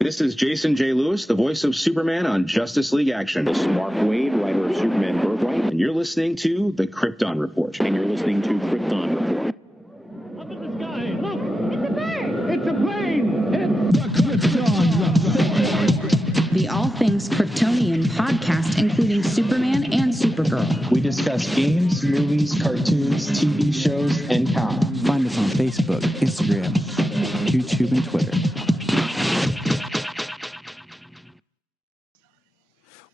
This is Jason J. Lewis, the voice of Superman on Justice League Action. This is Mark Wade, writer of Superman Birthright. And you're listening to The Krypton Report. And you're listening to Krypton Report. Up in the sky, look! It's a bird! It's a plane! It's the Krypton Report! The All Things Kryptonian podcast, including Superman and Supergirl. We discuss games, movies, cartoons, TV shows, and comics. Find us on Facebook, Instagram, YouTube, and Twitter.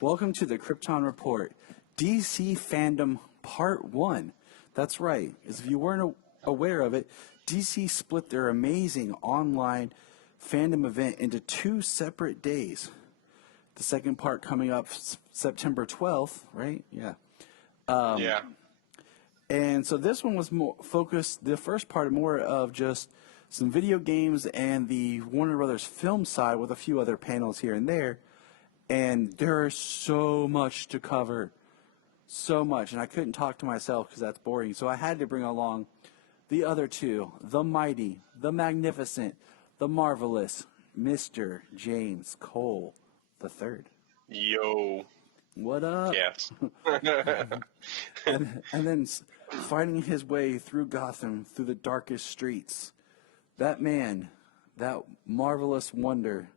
Welcome to the Krypton Report, DC Fandom Part 1. That's right. As if you weren't aware of it, DC split their amazing online fandom event into two separate days. The second part coming up September 12th, right? Yeah. Yeah. And so this one was more focused, the first part more of just some video games and the Warner Brothers film side with a few other panels here and there. And there is so much to cover, so much. And I couldn't talk to myself because that's boring. So I had to bring along the other two, the mighty, the magnificent, the marvelous, Mr. James Cole III. Yo. What up? Yes. and then finding his way through Gotham, through the darkest streets. That man, that marvelous wonder,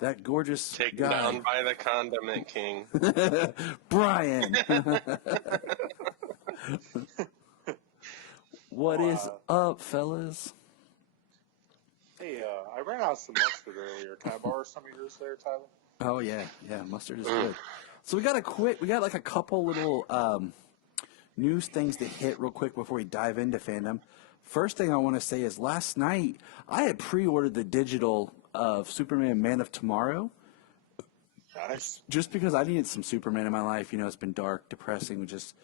that gorgeous Taken guy. down by the Condiment King. Bryan. What is up, fellas? Hey, I ran out of some mustard earlier. Can I borrow some of yours there, Tyler? Oh, yeah. Mustard is good. So we got like a couple little news things to hit real quick before we dive into fandom. First thing I want to say is last night I had pre-ordered the digital of Superman Man of Tomorrow. Nice. Just because I needed some Superman in my life. You know, it's been dark, depressing, just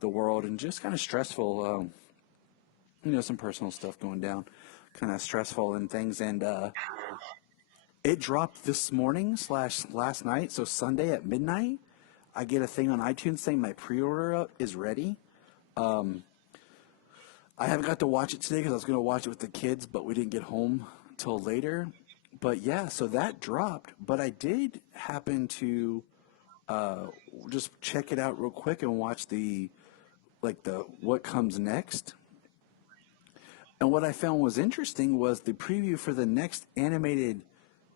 the world, and just kind of stressful. You know, some personal stuff going down, kind of stressful and things. And it dropped this morning / last night, so Sunday at midnight. I get a thing on iTunes saying my pre-order is ready. I haven't got to watch it today because I was going to watch it with the kids, but we didn't get home till later. But yeah, so that dropped. But I did happen to just check it out real quick and watch the what comes next. And what I found was interesting was the preview for the next animated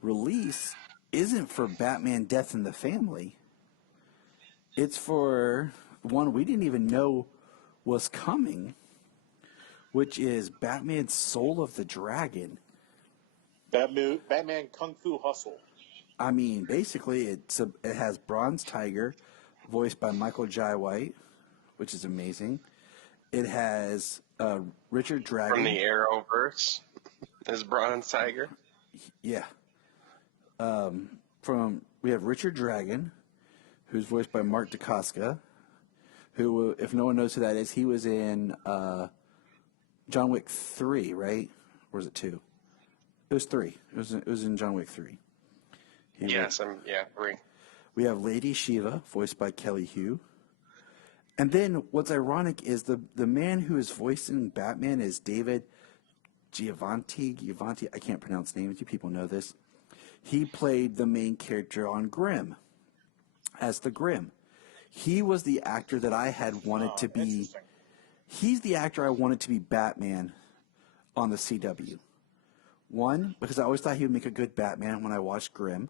release isn't for Batman Death in the Family. It's for one we didn't even know was coming, which is Batman Soul of the Dragon. Batman Kung Fu Hustle. I mean, basically, it has Bronze Tiger, voiced by Michael Jai White, which is amazing. It has Richard Dragon. From the Arrowverse is Bronze Tiger. Yeah. We have Richard Dragon, who's voiced by Mark Dacascos, who, if no one knows who that is, he was in John Wick 3, right? Or was it 2? It was 3. It was in John Wick 3. Yes, 3. We have Lady Shiva, voiced by Kelly Hu. And then what's ironic is the man who is voicing Batman is David Giovanni. I can't pronounce names. You people know this. He played the main character on Grimm as the Grimm. He was the actor that I had wanted to be. He's the actor I wanted to be Batman on the CW. 1, because I always thought he would make a good Batman when I watched Grimm.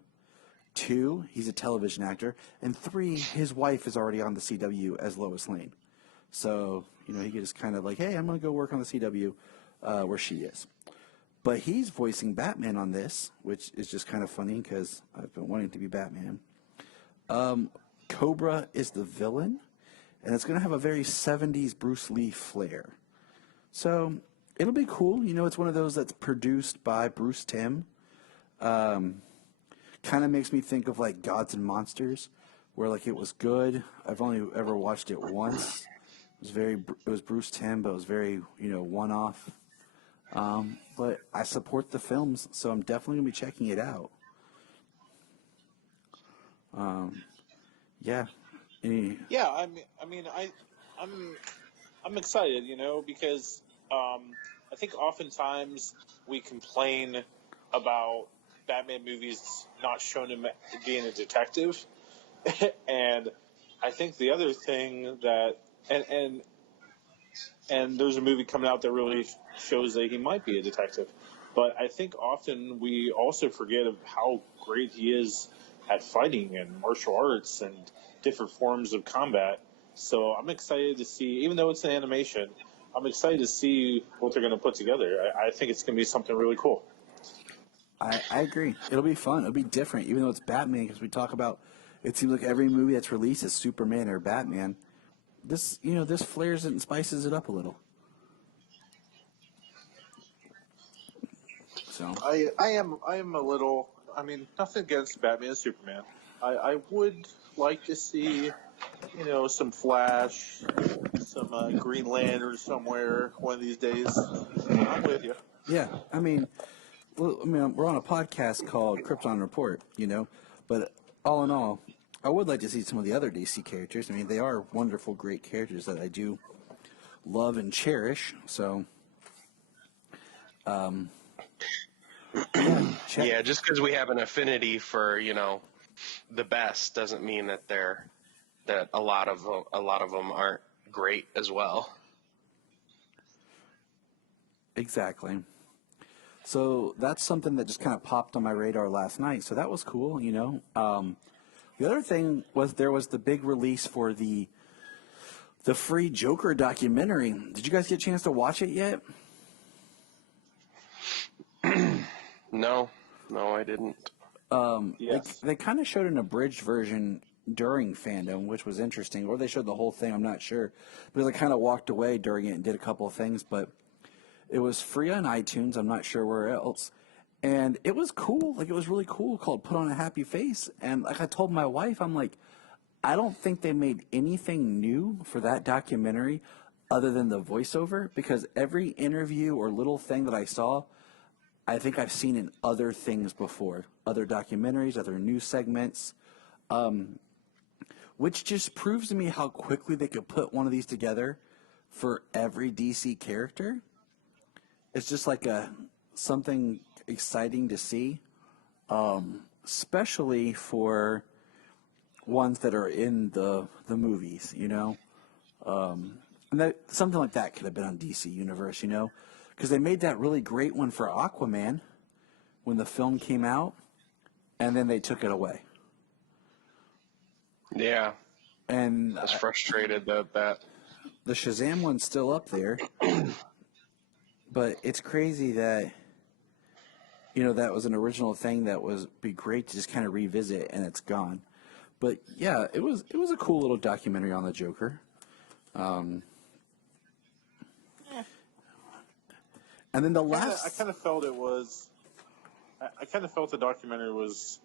2, he's a television actor. And 3, his wife is already on the CW as Lois Lane. So, you know, he could just kind of like, hey, I'm going to go work on the CW where she is. But he's voicing Batman on this, which is just kind of funny because I've been wanting to be Batman. Cobra is the villain, and it's going to have a very 70s Bruce Lee flair. So it'll be cool. You know, it's one of those that's produced by Bruce Timm. Kind of makes me think of like Gods and Monsters, where like it was good. I've only ever watched it once. It was Bruce Timm, but it was very, you know, one-off. But I support the films, so I'm definitely gonna be checking it out. Yeah. Yeah, I'm excited, you know, because I think oftentimes we complain about Batman movies not showing him being a detective. And I think the other thing that and there's a movie coming out that really shows that he might be a detective. But I think often we also forget of how great he is at fighting and martial arts and different forms of combat. So I'm excited to see, even though it's an animation, I'm excited to see what they're going to put together. I think it's going to be something really cool. I agree. It'll be fun. It'll be different, even though it's Batman, because we talk about, it seems like every movie that's released is Superman or Batman. This flares it and spices it up a little. So I am a little. I mean, nothing against Batman and Superman. I would like to see, some Flash, some Green Lantern somewhere one of these days. I'm with you. yeah, we're on a podcast called Krypton Report, but all in all, I would like to see some of the other DC characters. I mean, they are wonderful, great characters that I do love and cherish. So, Yeah, just because we have an affinity for the best doesn't mean that a lot of them aren't great as well. Exactly. So that's something that just kind of popped on my radar last night. So that was cool, The other thing was there was the big release for the free Joker documentary. Did you guys get a chance to watch it yet? No, I didn't. Yes. They kind of showed an abridged version during Fandome, which was interesting. Or they showed the whole thing, I'm not sure. But they kind of walked away during it and did a couple of things. But it was free on iTunes. I'm not sure where else. And it was cool. Like, it was really cool, called Put on a Happy Face. And like I told my wife, I'm like, I don't think they made anything new for that documentary other than the voiceover, because every interview or little thing that I saw, I think I've seen in other things before, other documentaries, other news segments, which just proves to me how quickly they could put one of these together for every DC character. It's just like something exciting to see, especially for ones that are in the movies, and that something like that could have been on DC Universe, because they made that really great one for Aquaman when the film came out, and then they took it away. Yeah, and I was frustrated that the Shazam one's still up there, but it's crazy that that was an original thing that was be great to just kind of revisit, and it's gone. But yeah, it was a cool little documentary on the Joker. And then the last, I kind of felt it was. I kind of felt the documentary was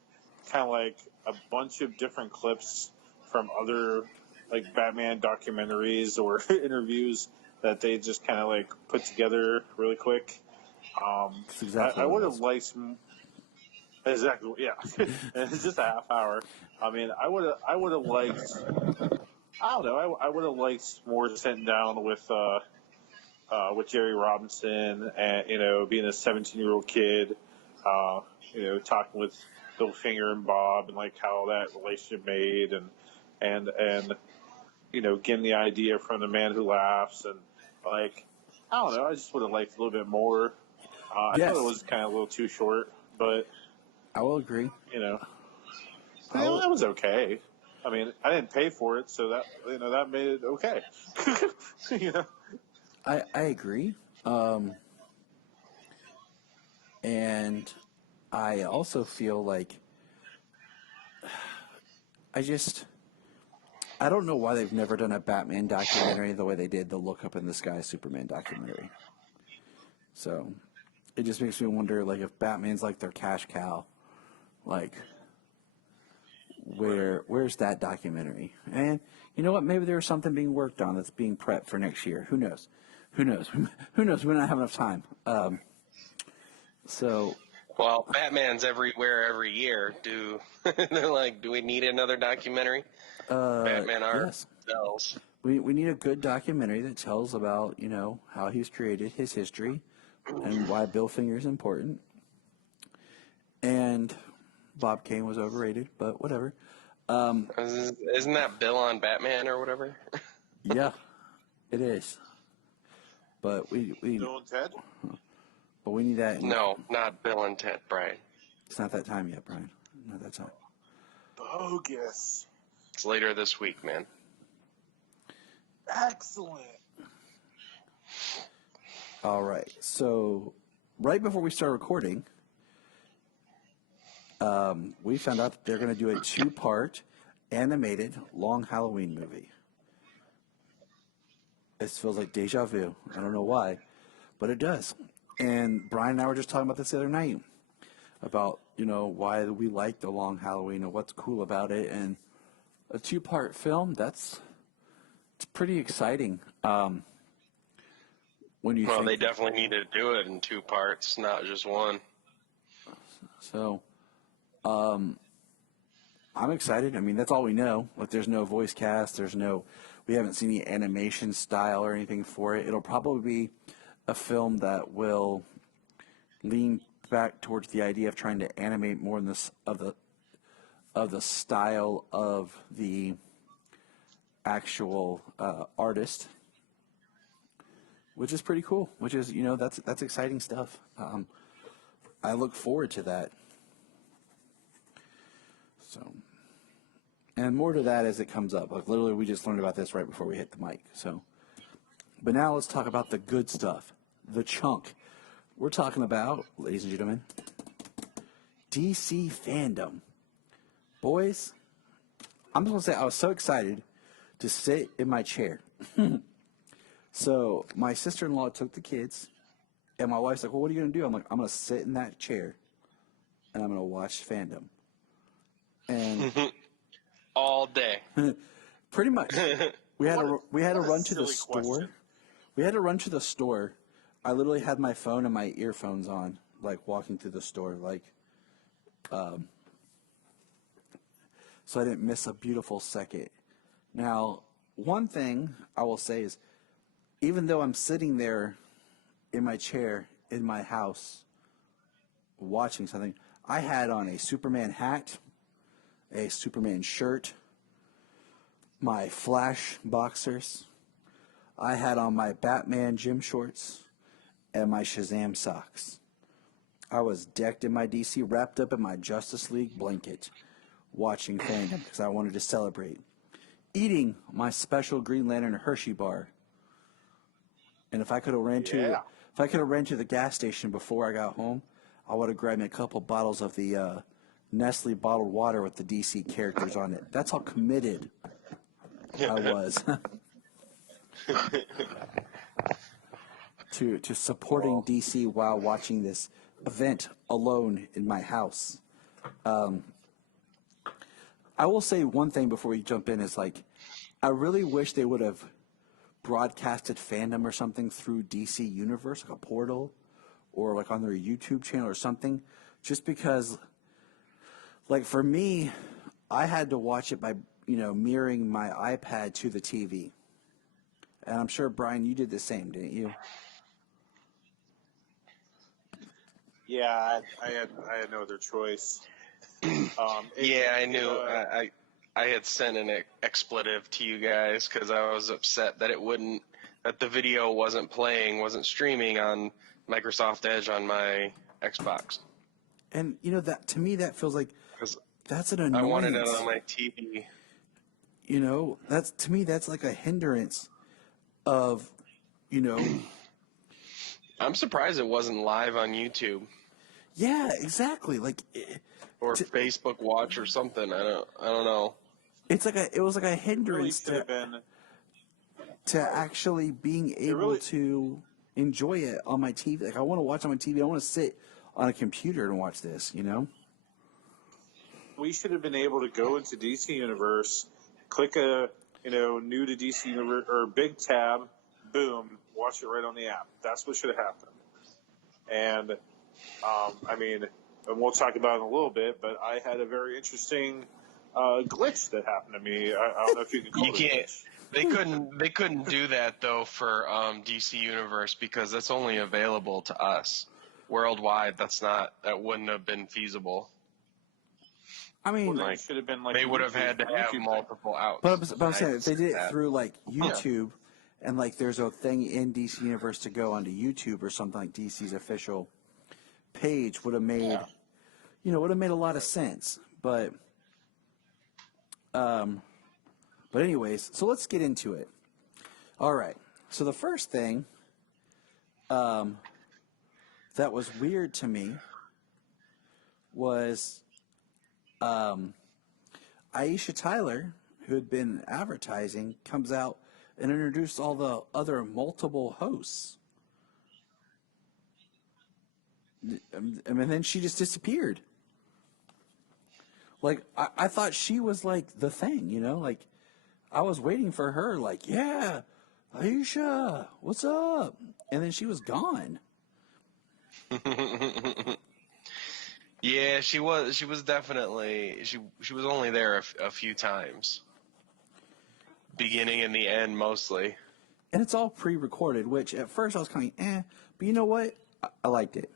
kind of like a bunch of different clips from other like Batman documentaries or interviews that they just kind of like put together really quick. that's exactly I what would it have was. liked. Exactly, yeah. And it's just a half hour. I mean, I would have liked. I don't know. I would have liked more sitting down with Jerry Robinson and being a 17-year-old kid, talking with Bill Finger and Bob and like how that relationship made and getting the idea from the Man Who Laughs and like I don't know. I just would have liked a little bit more. I Yes. thought it was kind of a little too short, but I will agree. that was okay. I mean, I didn't pay for it, so that made it okay. I agree. And I also feel like I don't know why they've never done a Batman documentary the way they did the Look Up in the Sky Superman documentary. So it just makes me wonder, like, if Batman's like their cash cow, like, where's that documentary? And you know what? Maybe there's something being worked on that's being prepped for next year. Who knows? Who knows? Who knows? We don't have enough time. Well, Batman's everywhere every year. They're like, do we need another documentary? Batman yes. ourselves. We need a good documentary that tells about, how he's created, his history, and why Bill Finger is important. And Bob Kane was overrated, but whatever. Isn't that Bill on Batman or whatever? Yeah, it is. But we Bill and Ted? but we need that. No, not Bill and Ted, Bryan. It's not that time yet, Brian. Not that time. Bogus. It's later this week, man. Excellent. All right. So right before we start recording, we found out that they're going to do a 2-part animated Long Halloween movie. This feels like deja vu. I don't know why, but it does. And Brian and I were just talking about this the other night about, why we like the Long Halloween and what's cool about it. And a 2-part film, it's pretty exciting. When they definitely need to do it in 2 parts, not just one. So, I'm excited. I mean, that's all we know. Like, there's no voice cast. We haven't seen the animation style or anything for it. It'll probably be a film that will lean back towards the idea of trying to animate more in this of the style of the actual artist, which is pretty cool. Which is, that's exciting stuff. I look forward to that. So, and more to that as it comes up. Like, literally, we just learned about this right before we hit the mic. So, but now let's talk about the good stuff, the chunk. We're talking about, ladies and gentlemen, DC Fandome. Boys, I'm just going to say I was so excited to sit in my chair. So my sister-in-law took the kids, and my wife's like, well, what are you going to do? I'm like, I'm going to sit in that chair, and I'm going to watch Fandom. And all day. Pretty much. We had to run to the silly store. question. We had to run to the store. I literally had my phone and my earphones on, like walking through the store, so I didn't miss a beautiful second. Now, one thing I will say is, even though I'm sitting there in my chair in my house watching something, I had on a Superman hat, a Superman shirt, my Flash boxers. I had on my Batman gym shorts and my Shazam socks. I was decked in my DC, wrapped up in my Justice League blanket, watching Fandom because I wanted to celebrate. Eating my special Green Lantern Hershey bar. And if I could have ran to the gas station before I got home, I would have grabbed me a couple bottles of the Nestle bottled water with the DC characters on it. That's how committed I was to supporting DC while watching this event alone in my house. I will say one thing before we jump in is, like, I really wish they would have broadcasted Fandom or something through DC Universe, like a portal, or like on their YouTube channel or something, just because, like, for me, I had to watch it by, mirroring my iPad to the TV. And I'm sure, Brian, you did the same, didn't you? Yeah, I had no other choice. I knew. I had sent an expletive to you guys because I was upset that that the video wasn't streaming on Microsoft Edge on my Xbox. And that, to me, that feels like that's an annoyance. I wanted it on my TV. To me, that's like a hindrance of, I'm surprised it wasn't live on YouTube. Yeah, exactly. Like, or Facebook Watch or something. I don't know. It was like a hindrance really to actually being able to enjoy it on my TV. Like, I want to watch on my TV. I want to sit on a computer and watch this, We should have been able to go into DC Universe, click a, new to DC Universe, or big tab, boom, watch it right on the app. That's what should have happened. And, and we'll talk about it in a little bit, but I had a very interesting glitch that happened to me. I don't know if you can call it a glitch. They couldn't do that though for DC Universe because that's only available to us. worldwide, that wouldn't have been feasible. I mean, Well, should have been like They would have had to have YouTube multiple outs. but I'm saying if they did it that. through like YouTube, and like there's a thing in DC Universe to go onto YouTube or something like DC's official page would have made, would have made a lot of sense. But anyways, so let's get into it. All right. So the first thing that was weird to me was Aisha Tyler, who had been advertising, comes out and introduced all the other multiple hosts. And then she just disappeared. Like, I thought she was like the thing, like I was waiting for her, like, yeah, Aisha, what's up? And then she was gone. Yeah, she was definitely she was only there a few times, beginning and the end mostly. And it's all pre-recorded, which at first I was kind of but you know what? I liked it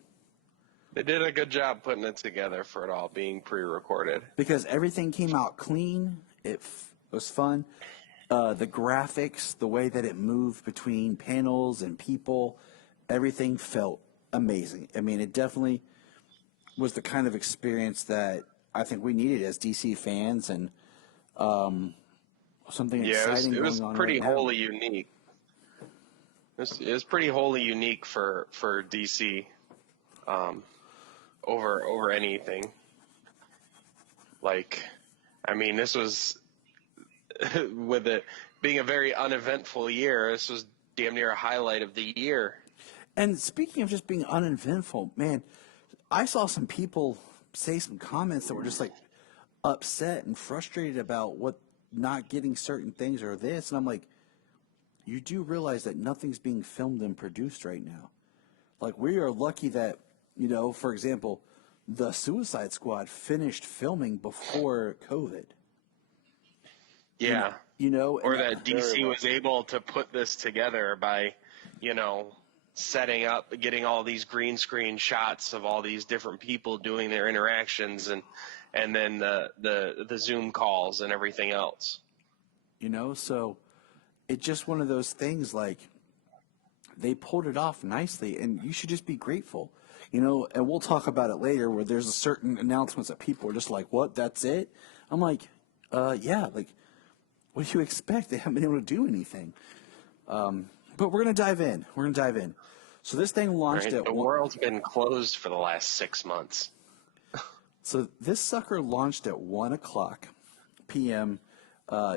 They did a good job putting it together for it all being pre-recorded. because everything came out clean. It was fun. The graphics, the way that it moved between panels and people, everything felt amazing. I mean, it definitely was the kind of experience that I think we needed as DC fans, and something exciting it was going on pretty right now. wholly unique. It was pretty wholly unique for DC, over anything. Like, I mean, this was with it being a very uneventful year. This was damn near a highlight of the year. And speaking of just being uneventful, man, I saw some people say some comments that were just like upset and frustrated about what not getting certain things or this. And I'm like, you do realize that nothing's being filmed and produced right now. Like, we are lucky that, for example, the Suicide Squad finished filming before COVID. Yeah. Or and that DC was able to put this together by, setting up, getting all these green screen shots of all these different people doing their interactions and then the Zoom calls and everything else. So it's just one of those things, like, they pulled it off nicely, and you should just be grateful. And we'll talk about it later, where there's a certain announcements that people are just like, what, that's it? I'm like, yeah, like, what do you expect? They haven't been able to do anything. But we're going to dive in. So this thing launched Right? at... The world's been closed for the last 6 months. So this sucker launched at 1 o'clock p.m.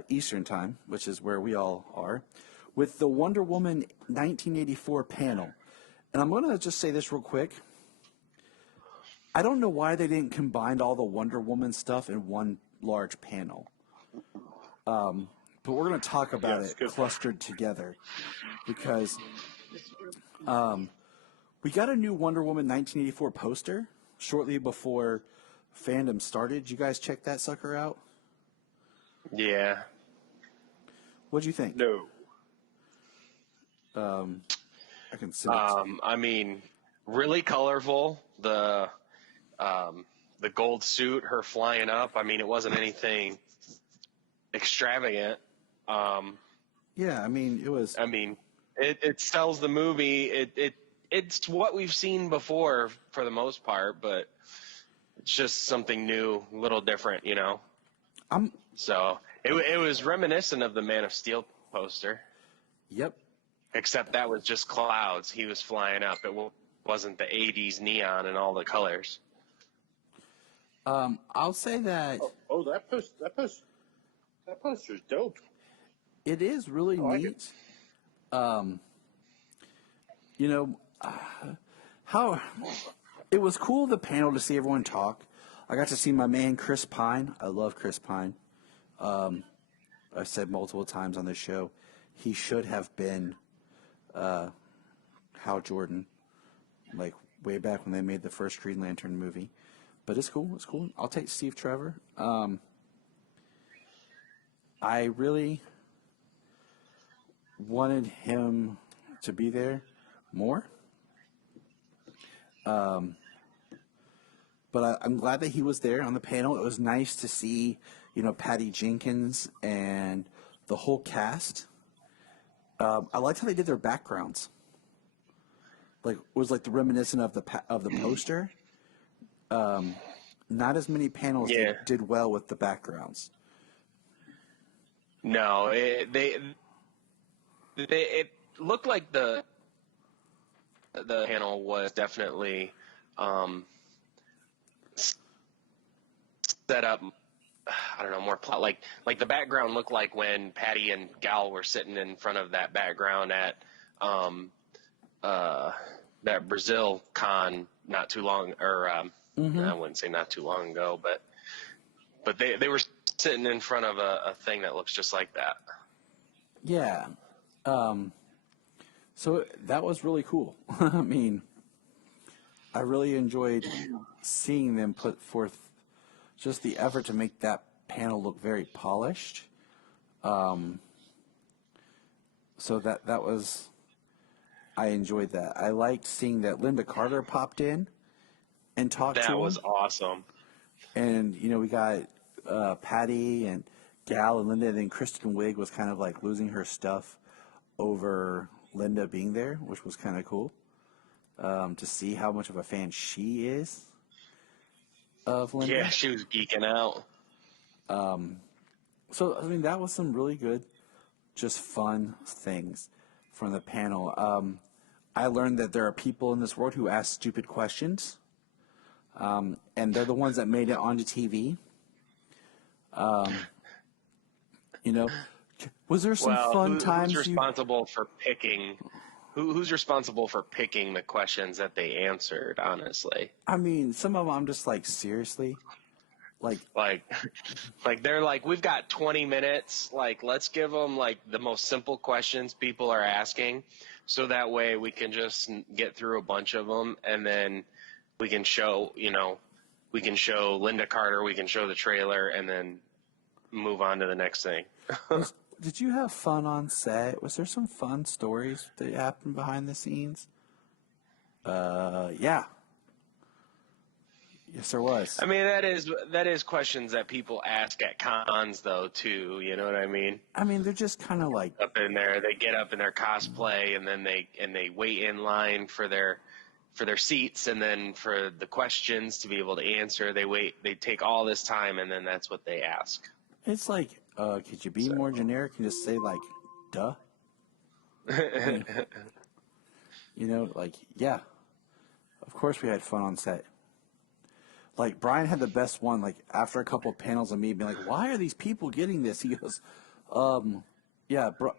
Eastern time, which is where we all are, with the Wonder Woman 1984 panel. And I'm going to just say this real quick. I don't know why they didn't combine all the Wonder Woman stuff in one large panel. But we're going to talk about it clustered together, because we got a new Wonder Woman 1984 poster shortly before fandom started. Did you guys check that sucker out? Yeah. What'd you think? No. I can send it. I mean, really colorful. The gold suit, her flying up. I mean, it wasn't anything extravagant. Yeah, I mean, it was. I mean, it sells the movie. It's what we've seen before for the most part, but it's just something new, a little different, So it was reminiscent of the Man of Steel poster. Yep. Except that was just clouds. He was flying up. It wasn't the 80s neon and all the colors. I'll say that That poster's dope. it is really like neat. How it was cool, the panel, to see everyone talk. I got to see my man Chris Pine. I love Chris Pine. I've said multiple times on this show, he should have been Hal Jordan, like way back when they made the first Green Lantern movie. But it's cool. It's cool. I'll take Steve Trevor. I really wanted him to be there more. But I'm glad that he was there on the panel. It was nice to see, Patty Jenkins and the whole cast. I liked how they did their backgrounds. Like, it was like the reminiscent of the poster. Not as many panels did well with the backgrounds. No, it looked like the panel was definitely set up. I don't know, more plot. Like the background looked like when Patty and Gal were sitting in front of that background at that Brazil con not too long, or I wouldn't say not too long ago, but they were sitting in front of a thing that looks just like that. Yeah. So that was really cool. I mean, I really enjoyed seeing them put forth just the effort to make that panel look very polished. So that was, I enjoyed that. I liked seeing that Linda Carter popped in and talked to him. That was awesome. And, we got Patty and Gal and Linda, and then Kristen Wiig was kind of like losing her stuff over Linda being there, which was kind of cool to see how much of a fan she is of Linda. Yeah, she was geeking out. So, I mean, that was some really good, just fun things from the panel. I learned that there are people in this world who ask stupid questions, and they're the ones that made it onto TV. Was there some fun times? Who's responsible for picking? Who's responsible for picking the questions that they answered? Honestly, I mean, some of them I'm just like, seriously, like they're like, we've got 20 minutes. Like, let's give them like the most simple questions people are asking, so that way we can just get through a bunch of them, and then we can show, we can show Linda Carter, we can show the trailer, and then move on to the next thing. Did you have fun on set? Was there some fun stories that happened behind the scenes? Yeah. Yes, there was. I mean, that is questions that people ask at cons, though, too. You know what I mean? I mean, they're just kind of like up in there. They get up in their cosplay, and then they wait in line for their seats, and then for the questions to be able to answer, they take all this time, and then that's what they ask. It's like, could you be more generic and just say, like, duh? Yeah. Of course we had fun on set. Like, Bryan had the best one, like, after a couple of panels of me being like, why are these people getting this? He goes,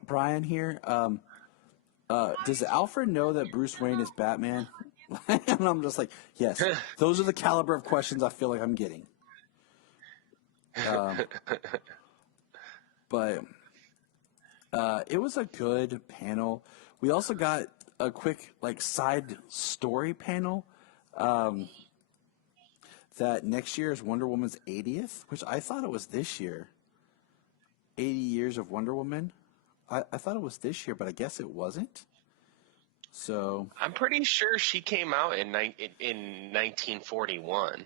Bryan here, does Alfred know that Bruce Wayne is Batman? And I'm just like, yes, those are the caliber of questions I feel like I'm getting. But it was a good panel. We also got a quick side story panel that next year is Wonder Woman's 80th, which I thought it was this year. 80 years of Wonder Woman. I thought it was this year, but I guess it wasn't. So I'm pretty sure she came out in 1941.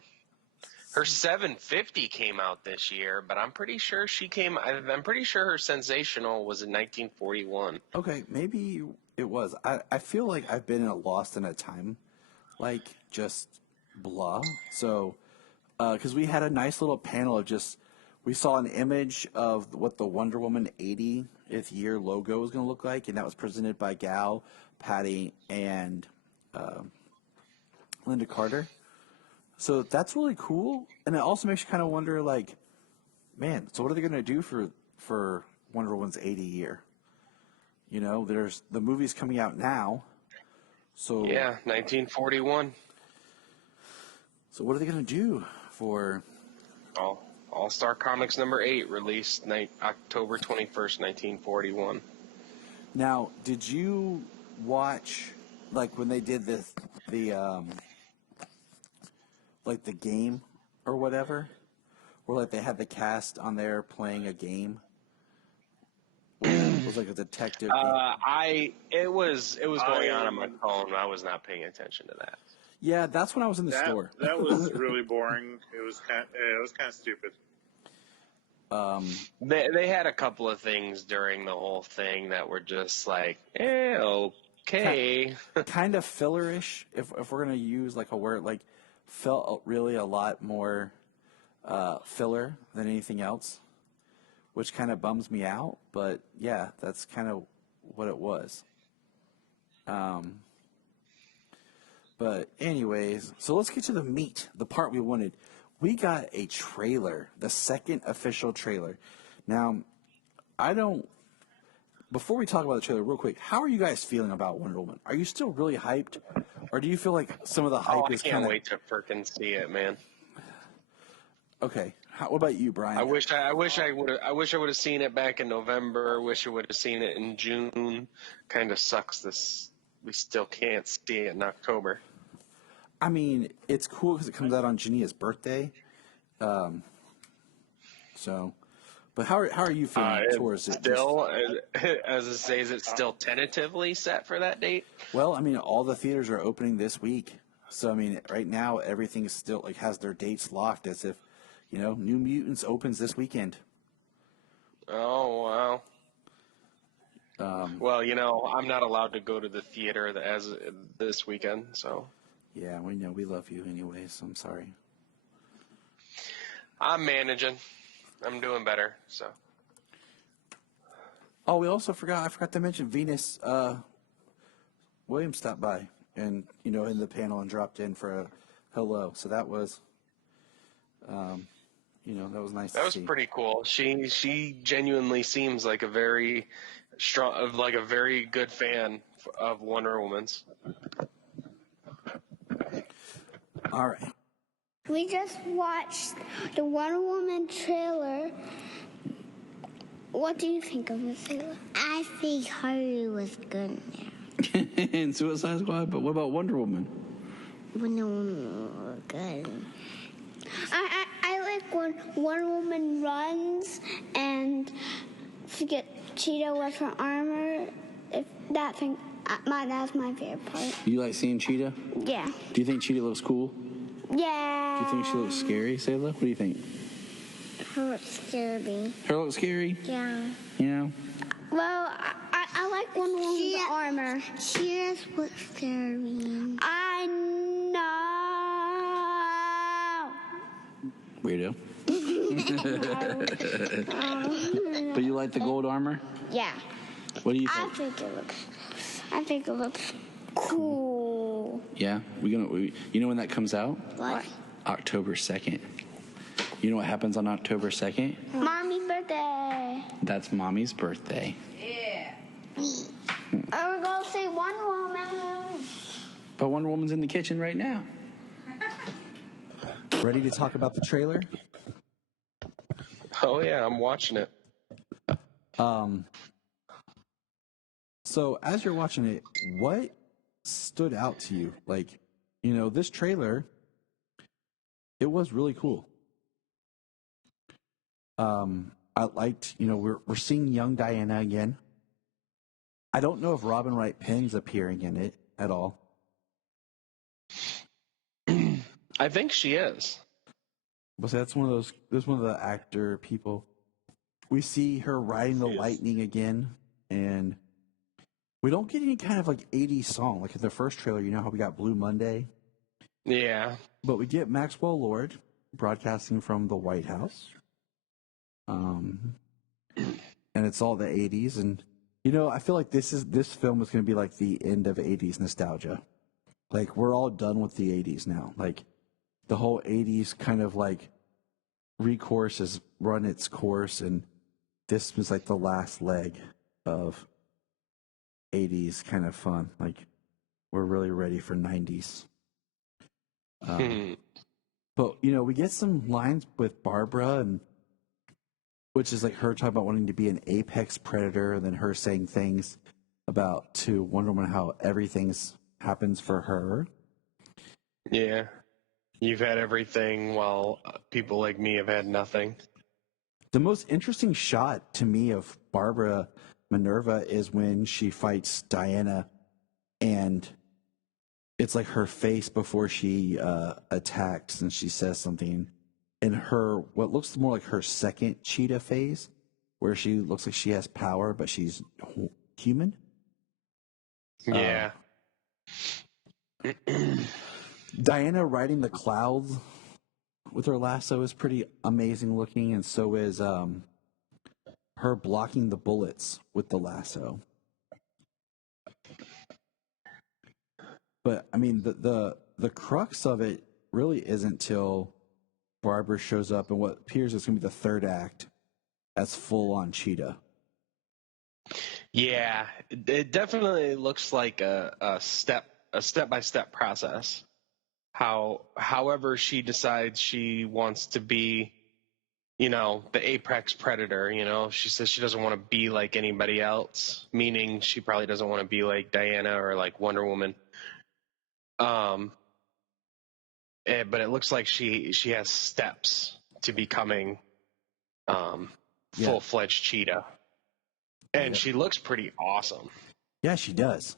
Her 750 came out this year, but I'm pretty sure I'm pretty sure her Sensational was in 1941. Okay, maybe it was. I feel like I've been lost in a time, just blah. So, because we had a nice little panel of we saw an image of what the Wonder Woman 80th year logo was going to look like, and that was presented by Gal, Patty, and Linda Carter. So that's really cool, and it also makes you kind of wonder, man, so what are they going to do for Wonder Woman's 80 year? There's the movie's coming out now, so yeah, 1941. So what are they going to do for All-Star Comics number 8, released October 21st, 1941. Now, did you watch when they did the game or whatever, where they had the cast on there playing a game? It was like a detective game. It was going on my phone. I was not paying attention to that. Yeah, that's when I was in the store. That was really boring. It was kind of stupid. They had a couple of things during the whole thing that were just like, okay. Kind of fillerish, if we're going to use like a word, like felt really a lot more filler than anything else, which kind of bums me out. But yeah, that's kind of what it was. But anyways, so let's get to the meat, the part we wanted. We got a trailer, the second official trailer. Now, before we talk about the trailer real quick, how are you guys feeling about Wonder Woman? Are you still really hyped? Or do you feel like some of the hype is kind of... I can't wait to frickin' see it, man. Okay. What about you, Brian? I wish I would have seen it back in November. I wish I would have seen it in June. Kind of sucks we still can't see it in October. I mean, it's cool because it comes out on Jania's birthday. But how are you feeling towards it? Still, as it says, it's still tentatively set for that date. Well, I mean, all the theaters are opening this week, so I mean, right now everything is still like has their dates locked, as if New Mutants opens this weekend. Oh wow. Well, I'm not allowed to go to the theater as this weekend, so. Yeah, we know. We love you anyway, so I'm sorry. I'm managing. I'm doing better, so. Oh, we also I forgot to mention Venus Williams stopped by and, in the panel and dropped in for a hello. So that was, that was nice to see. That was pretty cool. She genuinely seems like a very very good fan of Wonder Woman's. All right. We just watched the Wonder Woman trailer. What do you think of the trailer? I think Harley was good now. And Suicide Squad, but what about Wonder Woman? Wonder Woman was good. I like when Wonder Woman runs and she gets Cheetah with her armor. That's my favorite part. You like seeing Cheetah? Yeah. Do you think Cheetah looks cool? Yeah. Do you think she looks scary, Sayla? What do you think? Her looks scary. Her looks scary? Yeah. Yeah. Well, I like Wonder Woman's armor. She does look scary. I know. Weirdo. But you like the gold armor? Yeah. What do you think? I think it looks cool. Yeah, you know when that comes out? What? October 2nd. You know what happens on October 2nd? Mommy's birthday. That's Mommy's birthday. Yeah. I was gonna say Wonder Woman. But Wonder Woman's in the kitchen right now. Ready to talk about the trailer? Oh yeah, I'm watching it. So as you're watching it, what stood out to you? Like, this trailer, it was really cool. I liked, we're seeing young Diana again. I don't know if Robin Wright Penn's appearing in it at all. I think she is. But that's one of the actor people. We see her riding the lightning again, and we don't get any kind of 80s song. Like in the first trailer, how we got Blue Monday? Yeah. But we get Maxwell Lord broadcasting from the White House. And it's all the 80s. And, I feel like this film is going to be like the end of 80s nostalgia. Like, we're all done with the 80s now. Like, the whole 80s kind of recourse has run its course, and this was like the last leg of 80s kind of fun. Like, we're really ready for 90s. But, we get some lines with Barbara, and which is like her talking about wanting to be an apex predator, and then her saying things to Wonder Woman how everything's happens for her. Yeah. You've had everything while people like me have had nothing. The most interesting shot to me of Barbara Minerva is when she fights Diana, and it's like her face before she attacks, and she says something in her what looks more like her second cheetah phase, where she looks like she has power, but she's human. Yeah. Diana riding the clouds with her lasso is pretty amazing looking, and so is her blocking the bullets with the lasso. But I mean, the crux of it really isn't till Barbara shows up, and what appears is going to be the third act as full on cheetah. Yeah, it definitely looks like a step-by-step process. However she decides she wants to be, the apex predator, she says she doesn't want to be like anybody else, meaning she probably doesn't want to be like Diana or like Wonder Woman. But it looks like she has steps to becoming full-fledged cheetah. And she looks pretty awesome. Yeah, she does.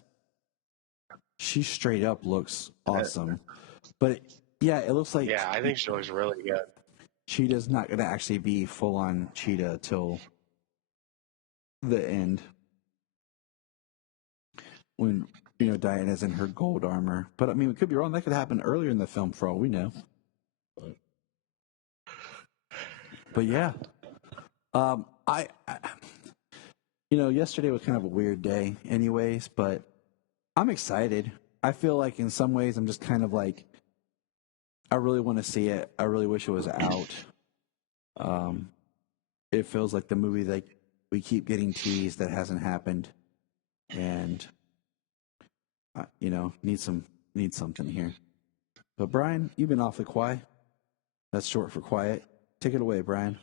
She straight up looks awesome. But yeah, it looks like I think she looks really good. Cheetah's not going to actually be full on cheetah till the end, when Diana's in her gold armor. But I mean, we could be wrong. That could happen earlier in the film for all we know. But yeah, I yesterday was kind of a weird day, anyways. But I'm excited. I feel like in some ways I'm just kind of like, I really want to see it. I really wish it was out. It feels like the movie that we keep getting teased that hasn't happened, and need something here. But Brian, you've been awfully quiet. That's short for quiet. Take it away, Brian.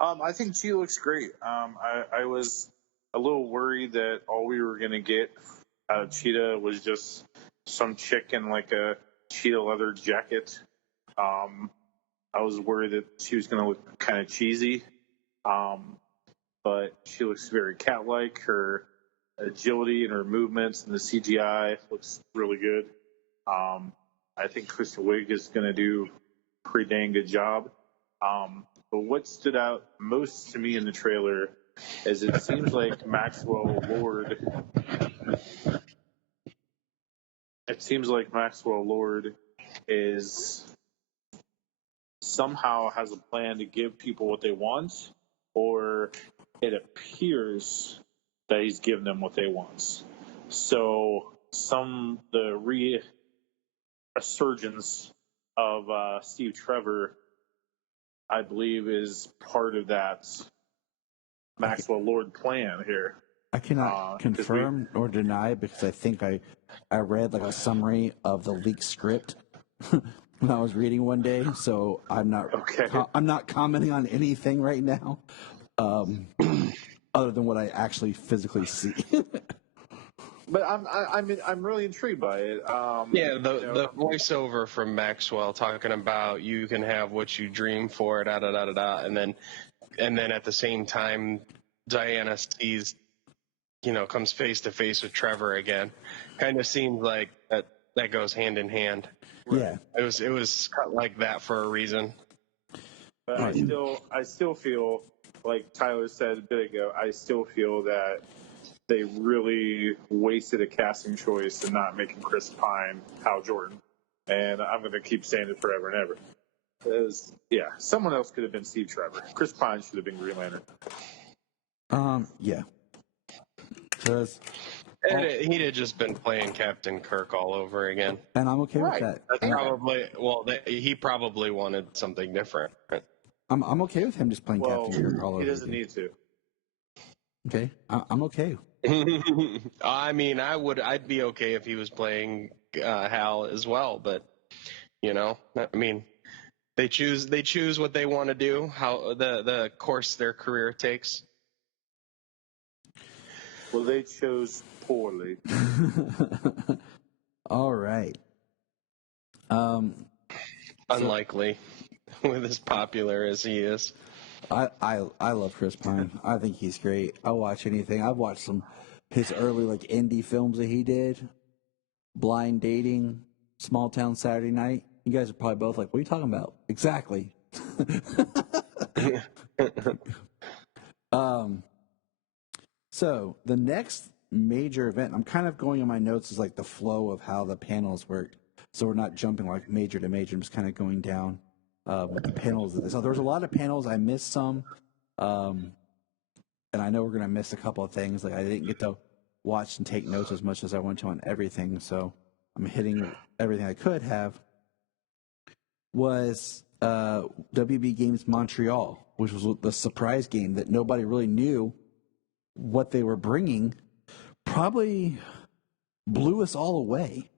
I think she looks great. I was a little worried that all we were going to get out of Cheetah was just some chick in like a cheetah leather jacket. I was worried that she was going to look kind of cheesy. But she looks very cat-like. Her agility and her movements and the CGI looks really good. I think Krista Wiig is going to do a pretty dang good job. But what stood out most to me in the trailer is it seems like Maxwell Lord. It seems like Maxwell Lord is somehow has a plan to give people what they want, or it appears that he's giving them what they want. So the resurgence of Steve Trevor, I believe, is part of that Maxwell Lord plan here. I cannot confirm nor deny, because I think I read like a summary of the leaked script when I was reading one day, so I'm not I'm not commenting on anything right now, other than what I actually physically see. But I'm really intrigued by it. The voiceover from Maxwell talking about you can have what you dream for, da da da da da, and then at the same time, Diana sees, comes face to face with Trevor again. Kind of seems like that goes hand in hand. Yeah, it was cut like that for a reason. But I still feel like Tyler said a bit ago. I still feel that they really wasted a casting choice in not making Chris Pine Hal Jordan, and I'm going to keep saying it forever and ever. Because, someone else could have been Steve Trevor. Chris Pine should have been Green Lantern. Yeah. Because he'd have just been playing Captain Kirk all over again. And I'm okay with that. He probably wanted something different. I'm okay with him just playing Captain Kirk all over. He doesn't need to. Okay, I'm okay. I mean, I'd be okay if he was playing Hal as well, but they choose what they want to do, how the course their career takes. Well, they chose poorly. All right. Unlikely, with as popular as he is. I love Chris Pine. I think he's great. I'll watch anything. I've watched some his early like indie films that he did, Blind Dating, Small Town Saturday Night. You guys are probably both like, what are you talking about? Exactly. So the next major event, I'm kind of going in my notes is like the flow of how the panels work. So we're not jumping like major to major. I'm just kind of going down with the panels of this. So there was a lot of panels. I missed some. And I know we're going to miss a couple of things. Like I didn't get to watch and take notes as much as I want to on everything. So I'm hitting everything I could have. Was WB Games Montreal, which was the surprise game that nobody really knew what they were bringing, probably blew us all away.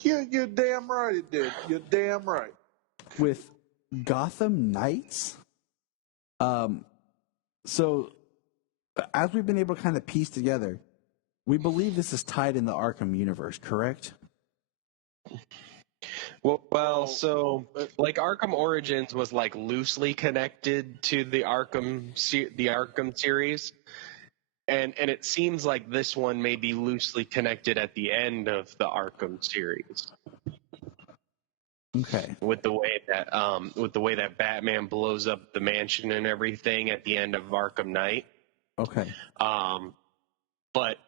You're damn right it did. You're damn right. With Gotham Knights. So as we've been able to kind of piece together, we believe this is tied in the Arkham universe, correct? Well, so like Arkham Origins was like loosely connected to the Arkham series, and it seems like this one may be loosely connected at the end of the Arkham series. Okay. With the way that Batman blows up the mansion and everything at the end of Arkham Knight. Okay. But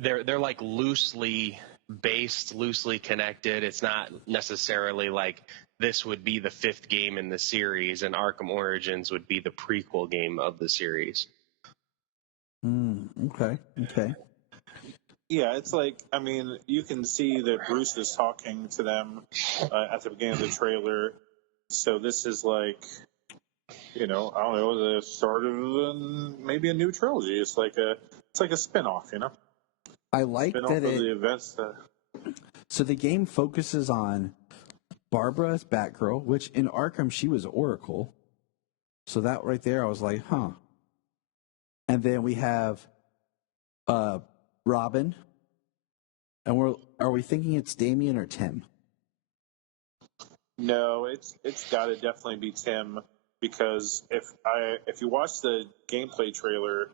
they're like loosely based, loosely connected. It's not necessarily like this would be the fifth game in the series and Origins would be the prequel game of the series. Okay. Yeah, it's like, I mean, you can see that Bruce is talking to them at the beginning of the trailer. So this is like, I don't know, the start of maybe a new trilogy. It's like a spin-off, I like spin-off that of the events. So the game focuses on Barbara as Batgirl, which in Arkham she was Oracle. So that right there, I was like, huh. And then we have Robin, and are we thinking it's Damian or Tim? No, it's got to definitely be Tim, because if you watch the gameplay trailer,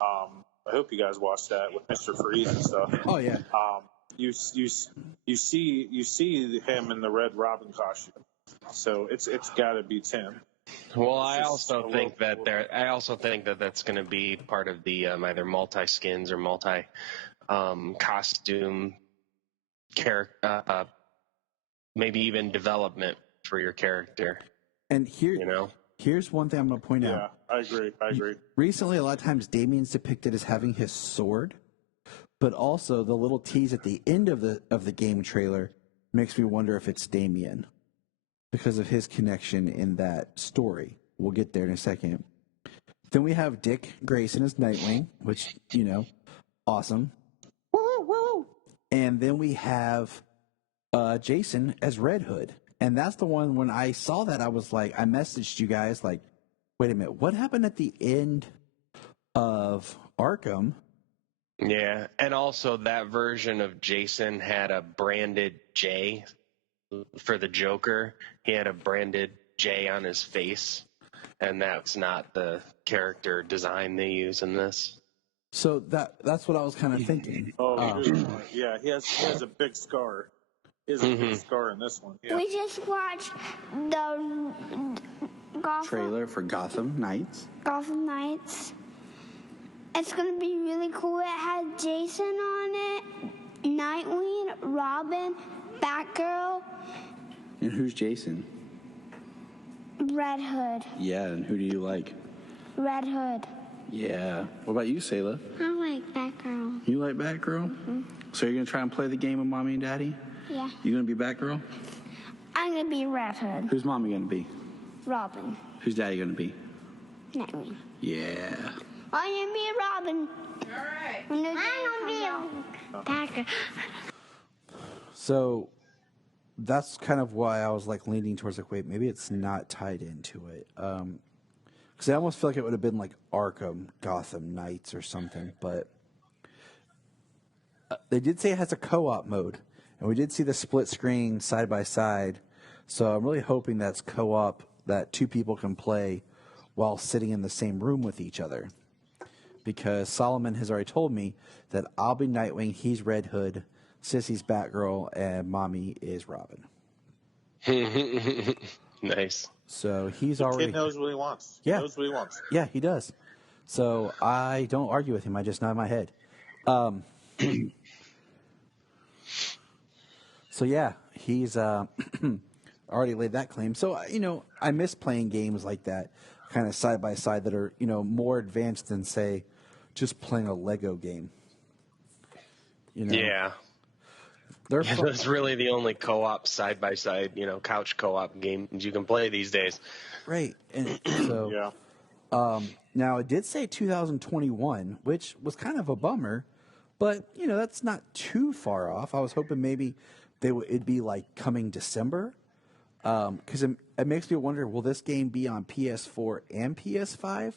I hope you guys watched that with Mr. Freeze and stuff. Oh yeah. You see him in the Red Robin costume, so it's got to be Tim. Well, I also think that that's going to be part of the either multi skins or multi costume character, maybe even development for your character. And here's one thing I'm going to point out. Yeah, I agree. Recently, a lot of times Damien's depicted as having his sword, but also the little tease at the end of the game trailer makes me wonder if it's Damien because of his connection in that story. We'll get there in a second. Then we have Dick Grayson as Nightwing, which, awesome. And then we have Jason as Red Hood. And that's the one, when I saw that, I was like, I messaged you guys like, wait a minute, what happened at the end of Arkham? Yeah, and also that version of Jason had a branded J for the Joker. He had a branded J on his face, and that's not the character design they use in this. So that's what I was kind of thinking. Yeah, he has a big scar. He has a big scar in this one. Yeah. We just watched the trailer for Gotham Knights. It's going to be really cool. It has Jason on it, Nightwing, Robin, Batgirl. And who's Jason? Red Hood. Yeah, and who do you like? Red Hood. Yeah. What about you, Sayla? I like Batgirl. You like Batgirl? Mm-hmm. So you're going to try and play the game with Mommy and Daddy? Yeah. You going to be Batgirl? I'm going to be Red Hood. Who's Mommy going to be? Robin. Who's Daddy going to be? Nightwing. Yeah. I'm going to be Robin. All right. I'm going to be Batgirl. So that's kind of why I was like leaning towards like, wait, maybe it's not tied into it. Because I almost feel like it would have been like Arkham, Gotham Knights or something. But they did say it has a co-op mode. And we did see the split screen side by side. So I'm really hoping that's co-op, that two people can play while sitting in the same room with each other. because Solomon has already told me that I'll be Nightwing, he's Red Hood, Sissy's Batgirl, and Mommy is Robin. Nice. So he's The already... kid knows what he wants. Yeah. He knows what he wants. Yeah, he does. So I don't argue with him. I just nod my head. So yeah, he's already laid that claim. So, I miss playing games like that, kind of side by side, that are, more advanced than, say, just playing a Lego game. Yeah. That's really the only co-op side-by-side, couch co-op games you can play these days. Right. And so, Yeah. now it did say 2021, which was kind of a bummer, but, that's not too far off. I was hoping maybe it'd be like coming December. Because it makes me wonder, will this game be on PS4 and PS5?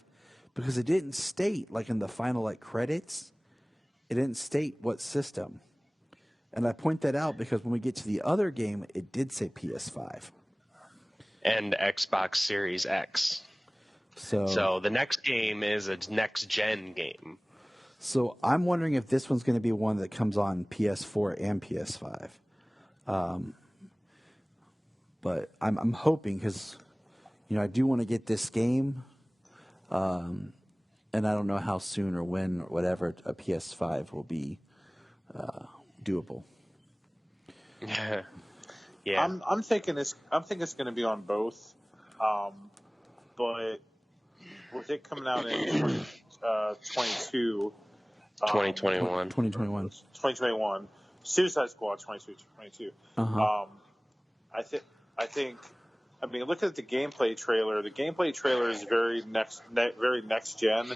Because it didn't state, like in the final credits, it didn't state what system. And I point that out because when we get to the other game, it did say PS5. And Xbox Series X. So the next game is a next-gen game. So I'm wondering if this one's going to be one that comes on PS4 and PS5. But I'm hoping, because, I do want to get this game. And I don't know how soon or when or whatever a PS5 will be doable. Yeah. I'm thinking it's going to be on both, but with it coming out in 2021, Suicide Squad 2022. I think. I mean, look at the gameplay trailer. The gameplay trailer is very next gen,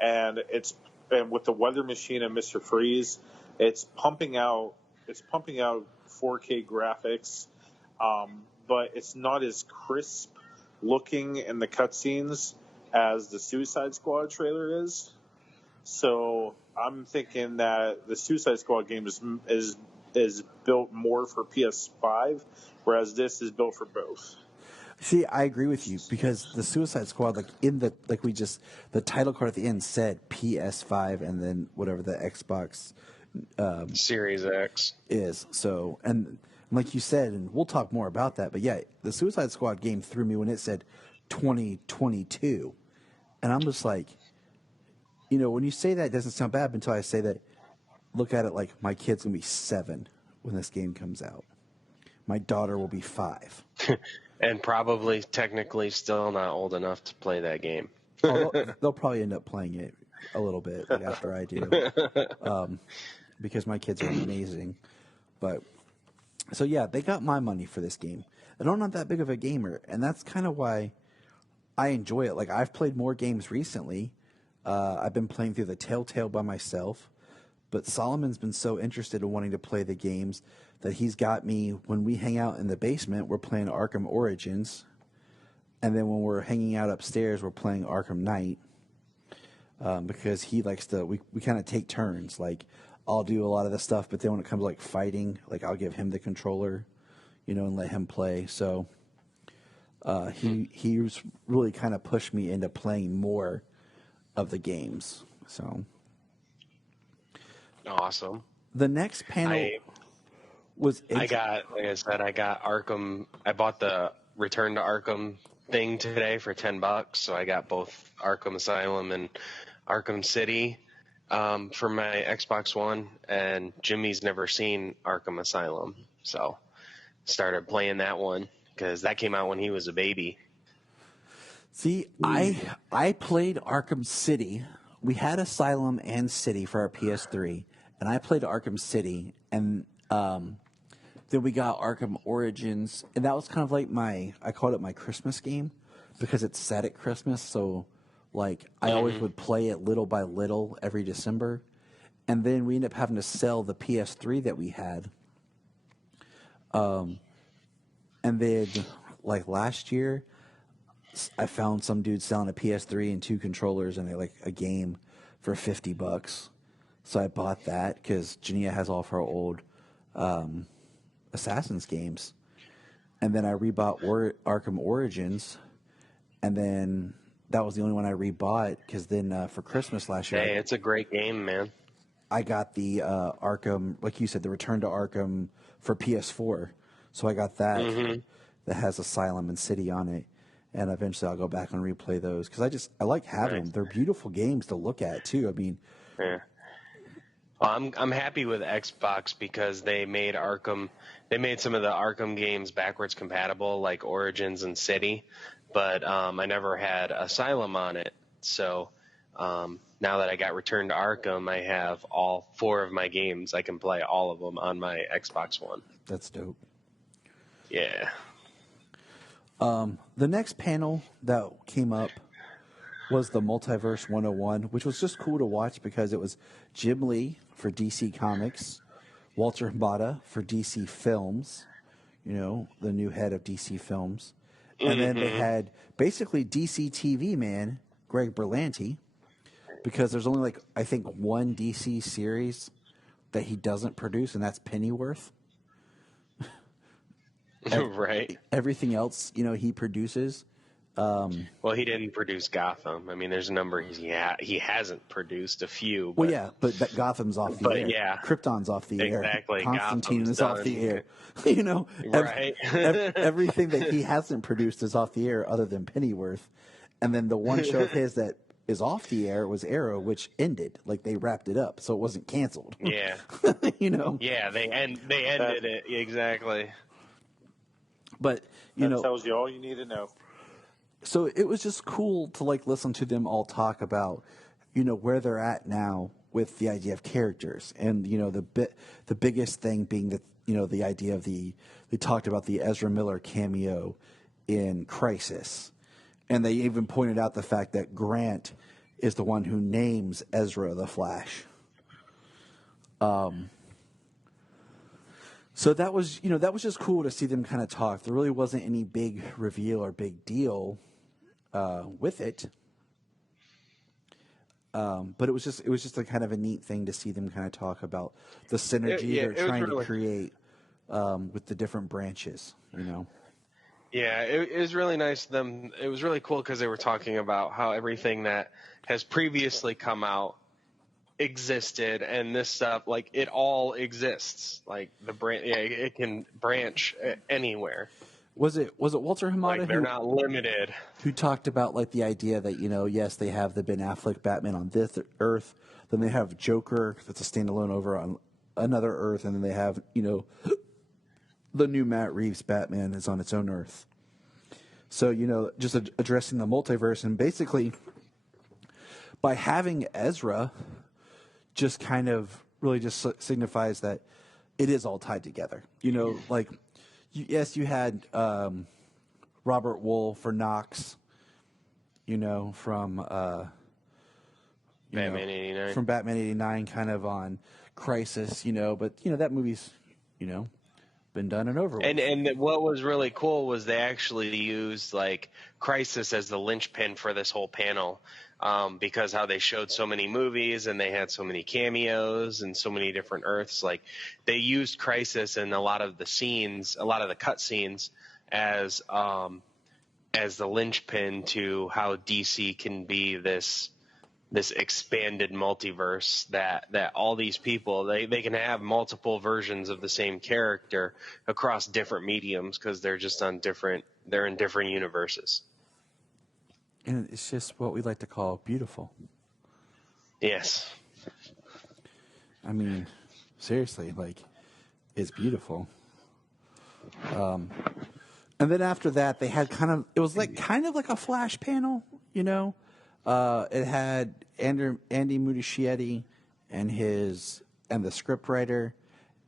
and with the Weather Machine and Mr. Freeze, it's pumping out 4K graphics, but it's not as crisp looking in the cutscenes as the Suicide Squad trailer is. So I'm thinking that the Suicide Squad game is built more for PS5, whereas this is built for both. See, I agree with you, because the Suicide Squad, the title card at the end said PS5 and then whatever the Xbox Series X is. So, and like you said, and we'll talk more about that, but yeah, the Suicide Squad game threw me when it said 2022. And I'm just like, when you say that, it doesn't sound bad until I say that. Look at it like my kid's going to be 7 when this game comes out. My daughter will be 5. And probably technically still not old enough to play that game. They'll probably end up playing it a little bit after I do, because my kids are amazing. But so yeah, they got my money for this game. And I'm not that big of a gamer, and that's kind of why I enjoy it. Like, I've played more games recently. I've been playing through the Telltale by myself, but Solomon's been so interested in wanting to play the games that he's got me, when we hang out in the basement, we're playing Arkham Origins. And then when we're hanging out upstairs, we're playing Arkham Knight. Because he likes to, we kind of take turns. Like, I'll do a lot of the stuff, but then when it comes to fighting, I'll give him the controller, and let him play. So he's really kind of pushed me into playing more of the games. So awesome. The next panel was... like I said, I got Arkham. I bought the Return to Arkham thing today for $10, so I got both Arkham Asylum and Arkham City for my Xbox One, and Jimmy's never seen Arkham Asylum, so started playing that one because that came out when he was a baby. See, I played Arkham City. We had Asylum and City for our PS3, and I played Arkham City, and then we got Arkham Origins, and that was kind of like I called it my Christmas game, because it's set at Christmas, so I always would play it little by little every December. And then we ended up having to sell the PS3 that we had. And then, last year, I found some dude selling a PS3 and 2 controllers and a game for $50. So I bought that because Jania has all of her old Assassin's games. And then I rebought Arkham Origins. And then that was the only one I rebought because then for Christmas last year, Hey, it's a great game, man. I got the Arkham, like you said, the Return to Arkham for PS4. So I got that that has Asylum and City on it, and eventually I'll go back and replay those because I like having them. They're beautiful games to look at too. I mean, Yeah. Well, I'm happy with Xbox because they made some of the Arkham games backwards compatible, like Origins and City, but I never had Asylum on it. So now that I got Return to Arkham, I have all 4 of my games. I can play all of them on my Xbox One. that's dope. Yeah. The next panel that came up was the Multiverse 101, which was just cool to watch because it was Jim Lee for DC Comics, Walter Hamada for DC Films, the new head of DC Films. And then they had basically DC TV man, Greg Berlanti, because there's only I think one DC series that he doesn't produce, and that's Pennyworth. Right. Everything else, he produces. Well, he didn't produce Gotham. I mean, there's a number he hasn't produced, a few. Well, yeah, but Gotham's off the air. Yeah. Krypton's off the air. Exactly. Constantine Gotham's is off the air. Right. Everything that he hasn't produced is off the air other than Pennyworth. And then the one show of his that is off the air was Arrow, which ended. They wrapped it up, so it wasn't canceled. Yeah. Yeah, they ended it. Exactly. But, that tells you all you need to know. So it was just cool to listen to them all talk about, where they're at now with the idea of characters, and the biggest thing being that the idea of they talked about the Ezra Miller cameo in Crisis, and they even pointed out the fact that Grant is the one who names Ezra the Flash. So that was just cool to see them kind of talk. There really wasn't any big reveal or big deal with it, but it was just a kind of a neat thing to see them kind of talk about the synergy they're trying to create with the different branches. Yeah, it was really nice of them. It was really cool because they were talking about how everything that has previously come out existed, and this stuff, it all exists. It can branch anywhere. Was it Walter Hamada they're not limited, who talked about the idea that yes, they have the Ben Affleck Batman on this Earth, then they have Joker that's a standalone over on another Earth, and then they have the new Matt Reeves Batman is on its own Earth. So just addressing the multiverse, and basically by having Ezra, just kind of really just signifies that it is all tied together. Yes, you had Robert Wool for Knox, from Batman 89. From Batman 89, kind of on Crisis, but that movie's, been done and over with. And what was really cool was they actually used Crisis as the linchpin for this whole panel, because how they showed so many movies and they had so many cameos and so many different Earths. They used Crisis in a lot of the scenes, a lot of the cut scenes as the linchpin to how DC can be this expanded multiverse that all these people they can have multiple versions of the same character across different mediums because they're in different universes. And it's just what we like to call beautiful. Yes. I mean, seriously, it's beautiful. And then after that, they had it was kind of like a Flash panel, It had Andy Muschietti and the scriptwriter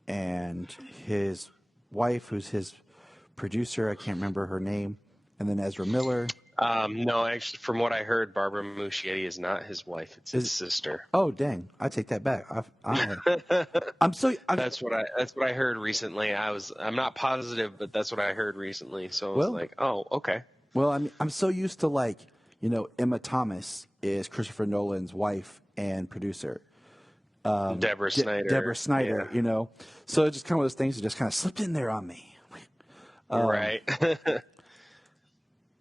and his wife, who's his producer. I can't remember her name. And then Ezra Miller. No, actually, from what I heard, Barbara Muschietti is not his wife; it's his sister. Oh, dang! I take that back. That's what I heard recently. I'm not positive, but that's what I heard recently. So I was like, oh, okay. Well, I'm so used to Emma Thomas is Christopher Nolan's wife and producer. Deborah Snyder. Yeah. So it's just kind of those things that just kind of slipped in there on me. Right.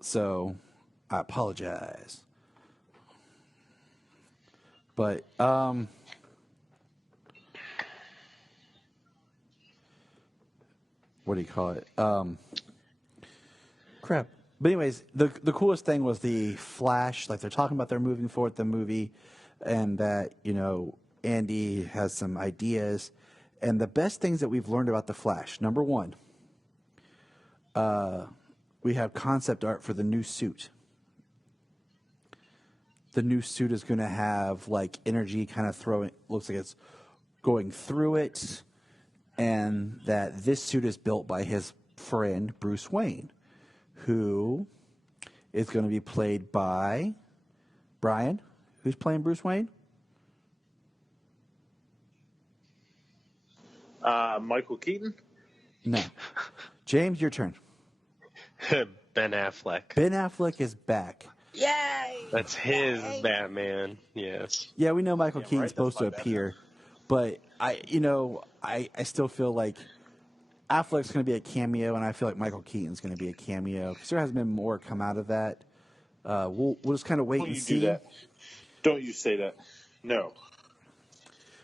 So I apologize. But what do you call it? Crap. But anyways, the coolest thing was the Flash. Like, they're talking about they're moving forward the movie, and that, you know, Andy has some ideas. And the best things that we've learned about the Flash. Number one, we have concept art for the new suit. The new suit is going to have like energy kind of throwing. Looks like it's going through it, and that this suit is built by his friend Bruce Wayne, who is going to be played by Bryan. Who's playing Bruce Wayne? Michael Keaton? No. James, your turn. Ben Affleck. Ben Affleck is back. Yay! That's his Batman. Yes. Yeah, we know Michael Keaton's right, supposed to that's my appear, but I still feel like Affleck's going to be a cameo, and I feel like Michael Keaton's going to be a cameo because there hasn't been more come out of that. We'll just kind of wait Don't and you see. do that? Don't you say that? No.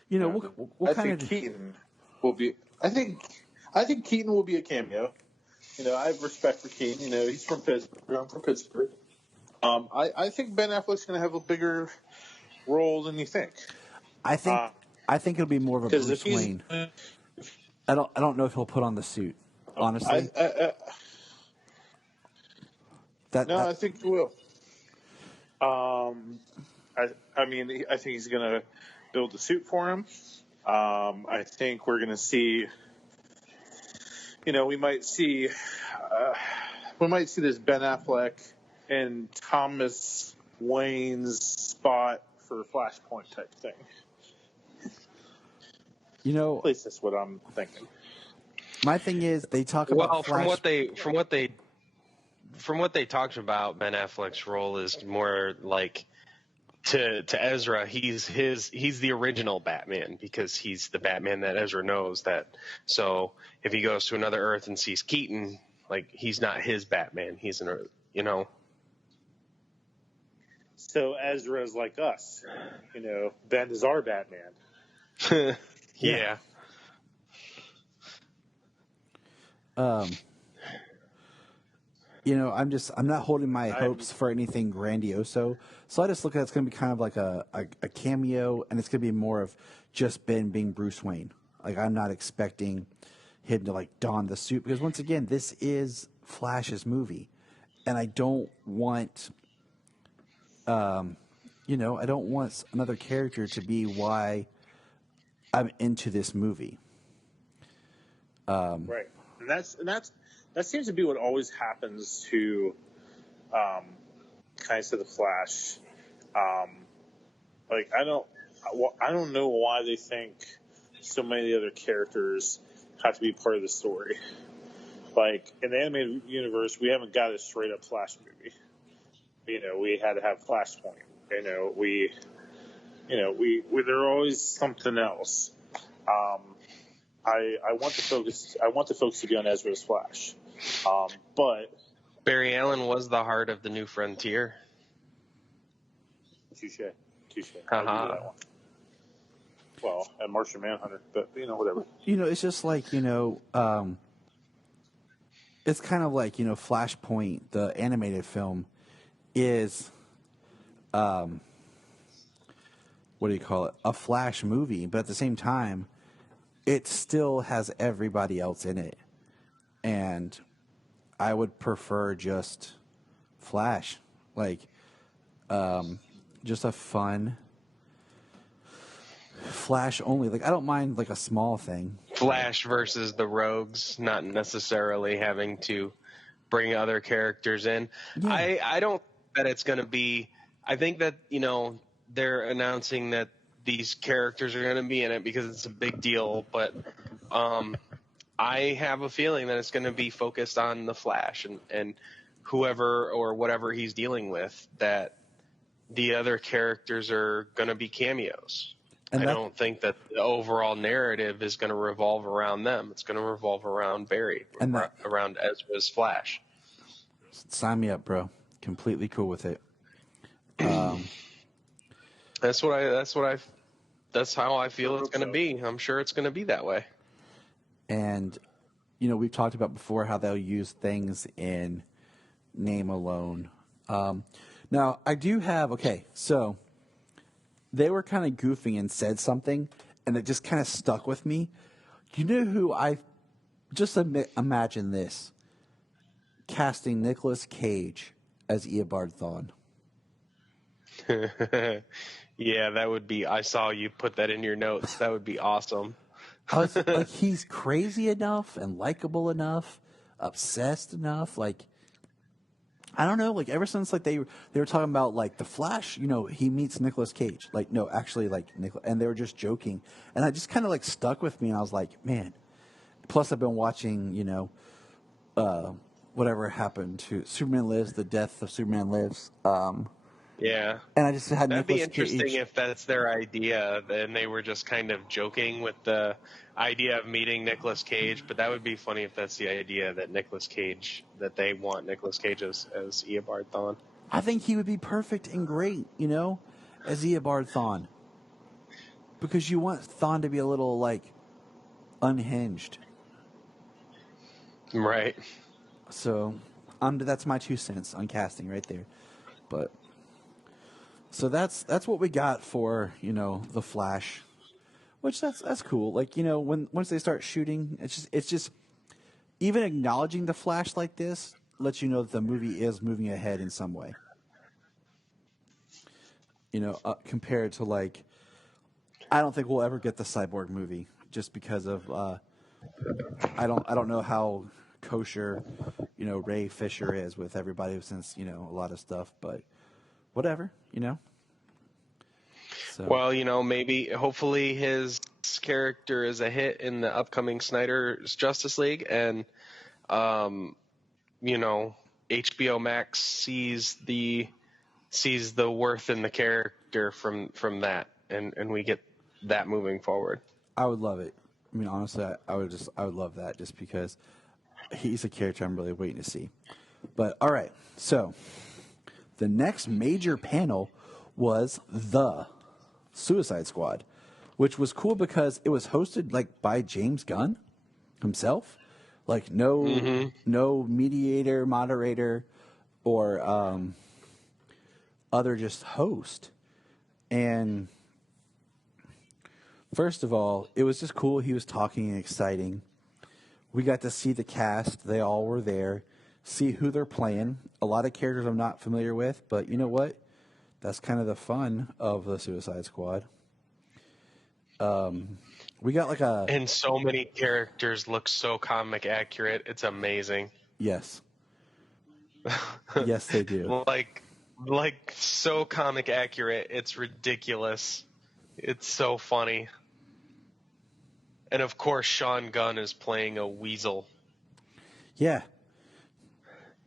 You know, No. we'll I kind think of. Keaton will be. I think Keaton will be a cameo. You know, I have respect for Keaton. You know, he's from Pittsburgh. I'm from Pittsburgh. I think Ben Affleck's going to have a bigger role than you think. I think it'll be more of a Bruce Wayne. I don't know if he'll put on the suit. Honestly, I think he will. I mean, I think he's going to build the suit for him. I think we're going to see. You know, we might see this Ben Affleck and Thomas Wayne's spot for Flashpoint type thing. you know, At least that's what I'm thinking. my thing is they talk about Well, Flash. from what they talked about, Ben Affleck's role is more like to Ezra. He's the original Batman because he's the Batman that Ezra knows that. So if he goes to another Earth and sees Keaton, like, he's not his Batman. He's So Ezra is like us. You know, Ben is our Batman. Yeah. You know, I'm not holding my hopes for anything grandioso. So I just look at it's going to be kind of like a cameo, and it's going to be more of just Ben being Bruce Wayne. Like, I'm not expecting him to like don the suit because once again, this is Flash's movie, and I don't want, I don't want another character to be why I'm into this movie. Right. And that seems to be what always happens to kind of the Flash. Like, I don't know why they think so many of the other characters have to be part of the story. Like, in the animated universe, we haven't got a straight up Flash movie. You know, we had to have Flashpoint. They're always something else. I want the focus to be on Ezra's Flash. But Barry Allen was the heart of the New Frontier. touche. I agree with Uh-huh. that one. Well, and Martian Manhunter, but whatever. You know, it's just like, it's kind of like, Flashpoint, the animated film, is, what do you call it? A Flash movie, but at the same time, it still has everybody else in it. And I would prefer just Flash. Like, just a fun Flash only. Like, I don't mind like a small thing. Flash versus the Rogues, not necessarily having to bring other characters in. Yeah. I don't think that it's going to be. I think that they're announcing that these characters are going to be in it because it's a big deal. But I have a feeling that it's going to be focused on the Flash and whoever or whatever he's dealing with. That the other characters are going to be cameos. I don't think that the overall narrative is going to revolve around them. It's going to revolve around Barry, around Ezra's Flash. Sign me up, bro. Completely cool with it. That's how I feel it's going to be. I'm sure it's going to be that way. And, you know, we've talked about before how they'll use things in name alone. Now, I do have, okay, so they were kind of goofing and said something, and it just kind of stuck with me. You know who imagine this, casting Nicolas Cage as Eobard Thawne. Yeah, that would be, I saw you put that in your notes. That would be awesome. Like, he's crazy enough and likable enough, obsessed enough, like, I don't know, like, ever since, like, they were talking about, like, The Flash, you know, he meets Nicolas Cage. Like, no, actually, like, and they were just joking. And I just kind of, like, stuck with me, and I was like, man. Plus, I've been watching, you know, whatever happened to Superman Lives, the death of Superman Lives. Yeah. And I just had That'd be Nicolas interesting Cage. if that's their idea, and they were just kind of joking with the idea of meeting Nicolas Cage. But that would be funny if that's the idea that they want Nicolas Cage as Eobard Thawne. I think he would be perfect and great, you know, as Eobard Thawne. Because you want Thawne to be a little, like, unhinged. Right. So, that's my 2 cents on casting right there. But so that's what we got for, you know, The Flash, which that's cool. Like, you know, once they start shooting, it's just even acknowledging The Flash like this lets you know that the movie is moving ahead in some way. You know, compared to, like, I don't think we'll ever get the Cyborg movie just because of I don't know how kosher, you know, Ray Fisher is with everybody since, you know, a lot of stuff, but whatever, you know. So. Well, you know, hopefully his character is a hit in the upcoming Snyder's Justice League, and you know, HBO Max sees the worth in the character from that, and we get that moving forward. I would love it. I mean, honestly, I would love that just because he's a character I'm really waiting to see. But all right, so the next major panel was the Suicide Squad, which was cool because it was hosted like by James Gunn himself, like no mediator, moderator, or other just host. And first of all, it was just cool. He was talking and exciting. We got to see the cast. They all were there. See who they're playing. A lot of characters I'm not familiar with, but you know what? That's kind of the fun of the Suicide Squad. We got like a... And so many characters look so comic accurate. It's amazing. Yes. Yes, they do. Like so comic accurate. It's ridiculous. It's so funny. And of course, Sean Gunn is playing a weasel. Yeah.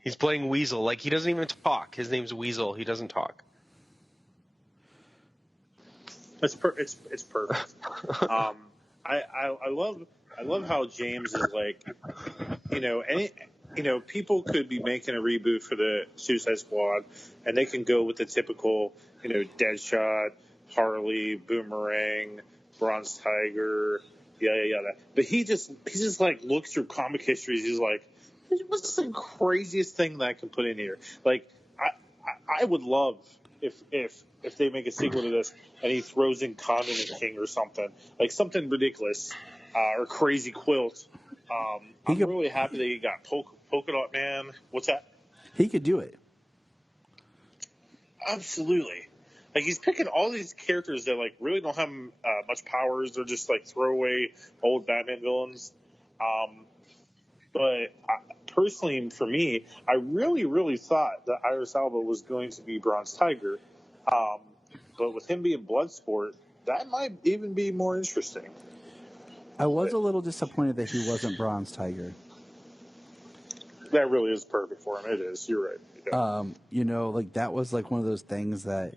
He's playing Weasel. Like, he doesn't even talk. His name's Weasel. He doesn't talk. It's perfect. I love how James is like, people could be making a reboot for the Suicide Squad, and they can go with the typical, Deadshot, Harley, Boomerang, Bronze Tiger, yada. But he just like looks through comic histories. He's like, what's the craziest thing that I can put in here? Like, I would love if they make a sequel to this and he throws in Condiment King or something, like something ridiculous, or Crazy Quilt. I'm really happy that he got Polka Dot Man. What's that? He could do it. Absolutely. Like, he's picking all these characters that like really don't have much powers. They're just like throwaway old Batman villains. But personally, for me, I really thought that Idris Elba was going to be Bronze Tiger. But with him being Bloodsport, that might even be more interesting. I was a little disappointed that he wasn't Bronze Tiger. That really is perfect for him. It is. You're right. Yeah. Like that was like one of those things that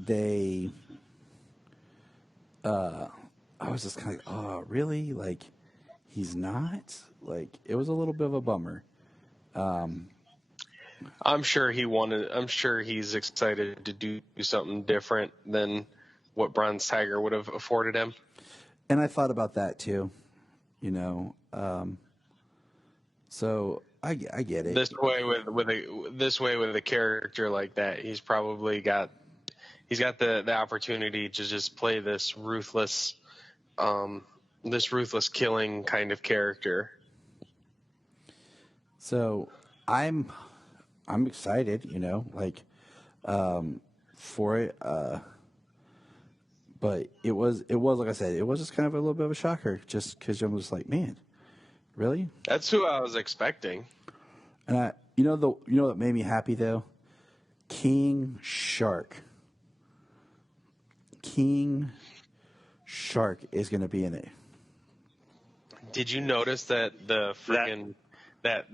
they. I was just kind of like, oh, really? Like, he's not? Like, it was a little bit of a bummer. I'm sure he's excited to do something different than what Bronze Tiger would have afforded him. And I thought about that too, so I get it. This way with a character like that, he's probably got the opportunity to just play this ruthless killing kind of character. So I'm excited, for it. But it was like I said, it was just kind of a little bit of a shocker, just because I'm just like, man, really? That's who I was expecting. And what made me happy though? King Shark. King Shark is going to be in it. Did you notice that the freaking that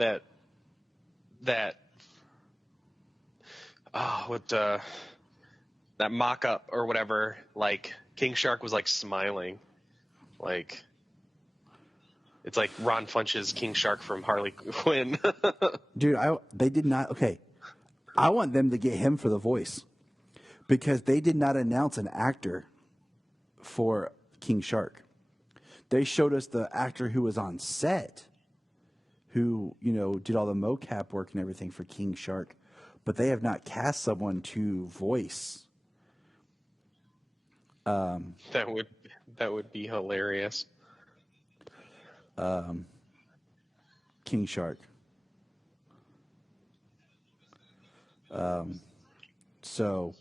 mock-up or whatever, like King Shark was like smiling, like it's like Ron Funch's King Shark from Harley Quinn. Dude, they did not. Okay, I want them to get him for the voice, because they did not announce an actor for King Shark. They showed us the actor who was on set, who did all the mocap work and everything for King Shark, but they have not cast someone to voice. That would be hilarious. King Shark. So,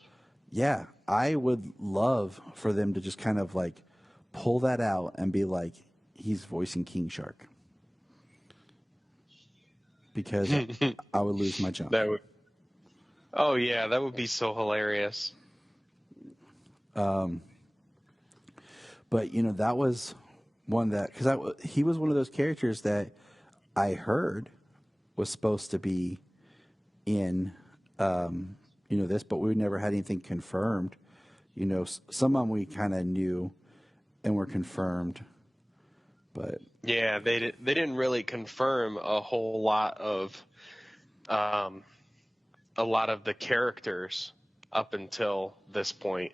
yeah, I would love for them to just kind of like pull that out and be like, he's voicing King Shark. Because I would lose my jump. Oh yeah, that would be so hilarious. But that was one that, because he was one of those characters that I heard was supposed to be in this, but we never had anything confirmed. Some of them we kind of knew and were confirmed, but yeah, they didn't really confirm a whole lot of the characters up until this point.